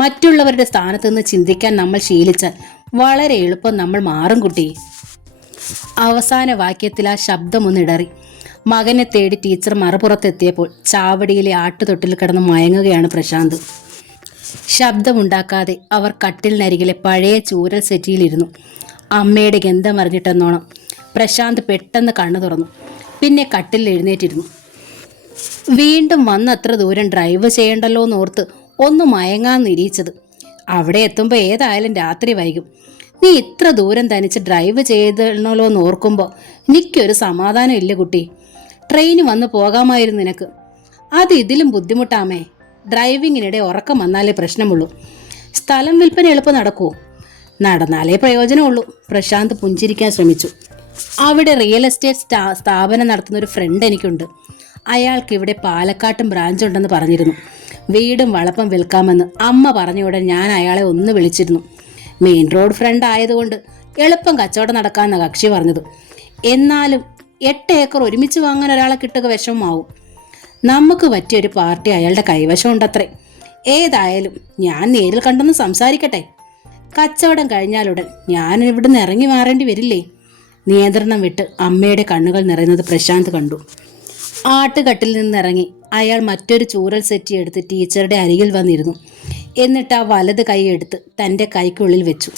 മറ്റുള്ളവരുടെ സ്ഥാനത്ത് നിന്ന് ചിന്തിക്കാൻ നമ്മൾ ശീലിച്ചാൽ വളരെ എളുപ്പം നമ്മൾ മാറും കുട്ടി. അവസാന വാക്യത്തിൽ ആ ശബ്ദമൊന്നിടറി. മകനെ തേടി ടീച്ചർ മറുപുറത്തെത്തിയപ്പോൾ ചാവടിയിലെ ആട്ടുതൊട്ടിൽ കിടന്ന് മയങ്ങുകയാണ് പ്രശാന്ത്. ശബ്ദമുണ്ടാക്കാതെ അവർ കട്ടിലിനരികിലെ പഴയ ചൂരൽ സെറ്റിയിലിരുന്നു. അമ്മയുടെ ഗന്ധം അറിഞ്ഞിട്ടെന്നോണം പ്രശാന്ത് പെട്ടെന്ന് കണ്ണു തുറന്നു. പിന്നെ കട്ടിലിൽ എഴുന്നേറ്റിരുന്നു. വീണ്ടും വന്നത്ര ദൂരം ഡ്രൈവ് ചെയ്യണ്ടല്ലോ എന്നോർത്ത് ഒന്ന് മയങ്ങാൻ നിരീച്ചത്. അവിടെ എത്തുമ്പോൾ ഏതായാലും രാത്രി വൈകും. നീ ഇത്ര ദൂരം തനിച്ച് ഡ്രൈവ് ചെയ്തണല്ലോ എന്ന് ഓർക്കുമ്പോൾ എനിക്കൊരു സമാധാനം ഇല്ല കുട്ടി. ട്രെയിന് വന്ന് പോകാമായിരുന്നു നിനക്ക്. അത് ഇതിലും ബുദ്ധിമുട്ടാമേ. ഡ്രൈവിങ്ങിനിടെ ഉറക്കം വന്നാലേ പ്രശ്നമുള്ളൂ. സ്ഥലം വിൽപ്പന എളുപ്പം നടക്കുമോ? നടന്നാലേ പ്രയോജനമുള്ളൂ. പ്രശാന്ത് പുഞ്ചിരിക്കാൻ ശ്രമിച്ചു. അവിടെ റിയൽ എസ്റ്റേറ്റ് സ്ഥാപനം നടത്തുന്ന ഒരു ഫ്രണ്ട് എനിക്കുണ്ട്. അയാൾക്ക് ഇവിടെ പാലക്കാട്ടും ബ്രാഞ്ച് ഉണ്ടെന്ന് പറഞ്ഞിരുന്നു. വീടും വളപ്പം വിൽക്കാമെന്ന് അമ്മ പറഞ്ഞ ഉടൻ ഞാൻ അയാളെ ഒന്ന് വിളിച്ചിരുന്നു. മെയിൻ റോഡ് ഫ്രണ്ട് ആയതുകൊണ്ട് എളുപ്പം കച്ചവടം നടക്കാമെന്ന കക്ഷി പറഞ്ഞത്. എന്നാലും 8 ഏക്കർ ഒരുമിച്ച് വാങ്ങാൻ ഒരാളെ കിട്ടുക വിഷമമാവും. നമുക്ക് പറ്റിയൊരു പാർട്ടി അയാളുടെ കൈവശം ഉണ്ടത്രേ. ഏതായാലും ഞാൻ നേരിൽ കണ്ടൊന്ന് സംസാരിക്കട്ടെ. കച്ചവടം കഴിഞ്ഞാലുടൻ ഞാൻ ഇവിടുന്ന് ഇറങ്ങി മാറേണ്ടി വരില്ലേ? നിയന്ത്രണം വിട്ട് അമ്മയുടെ കണ്ണുകൾ നിറയുന്നത് പ്രശാന്ത് കണ്ടു. ആട്ടുകട്ടിൽ നിന്നിറങ്ങി അയാൾ മറ്റൊരു ചൂരൽ സെറ്റി എടുത്ത് ടീച്ചറുടെ അരികിൽ വന്നിരുന്നു. എന്നിട്ട് ആ വലത് കൈ എടുത്ത് തൻ്റെ കൈക്കുള്ളിൽ വെച്ചു.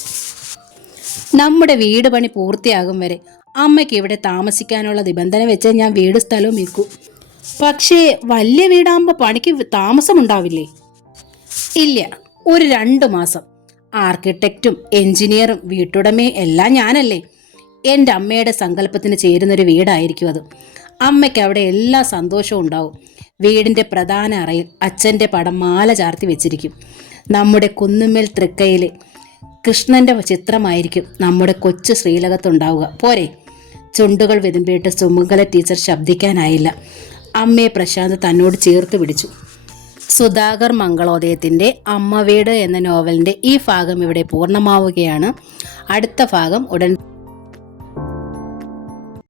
നമ്മുടെ വീട് പണി പൂർത്തിയാകും വരെ അമ്മയ്ക്ക് ഇവിടെ താമസിക്കാനുള്ള നിബന്ധന വെച്ച് ഞാൻ വീട് സ്ഥലവും വിൽക്കൂ. പക്ഷേ വലിയ വീടാകുമ്പോൾ പണിക്ക് താമസമുണ്ടാവില്ലേ? ഇല്ല, ഒരു 2 മാസം. ആർക്കിടെക്റ്റും എഞ്ചിനീയറും വീട്ടുടമയും എല്ലാം ഞാനല്ലേ. എൻ്റെ അമ്മയുടെ സങ്കല്പത്തിന് ചേരുന്നൊരു വീടായിരിക്കും അത്. അമ്മയ്ക്ക് അവിടെ എല്ലാ സന്തോഷവും ഉണ്ടാവും. വീടിൻ്റെ പ്രധാന അറയിൽ അച്ഛൻ്റെ പടം മാല ചാർത്തി വെച്ചിരിക്കും. നമ്മുടെ കുന്നുമ്മേൽ തൃക്കയിലെ കൃഷ്ണൻ്റെ ചിത്രമായിരിക്കും നമ്മുടെ കൊച്ചു ശ്രീലകത്തുണ്ടാവുക. പോരെ? ചുണ്ടുകൾ വെതുമ്പിയിട്ട് സുമംഗല ടീച്ചർ ശബ്ദിക്കാനായില്ല. അമ്മയെ പ്രശാന്ത് തന്നോട് ചേർത്ത് പിടിച്ചു. സുധാകർ മംഗളോദയത്തിൻ്റെ അമ്മ വീട് എന്ന നോവലിൻ്റെ ഈ ഭാഗം ഇവിടെ പൂർണ്ണമാവുകയാണ്. അടുത്ത ഭാഗം ഉടൻ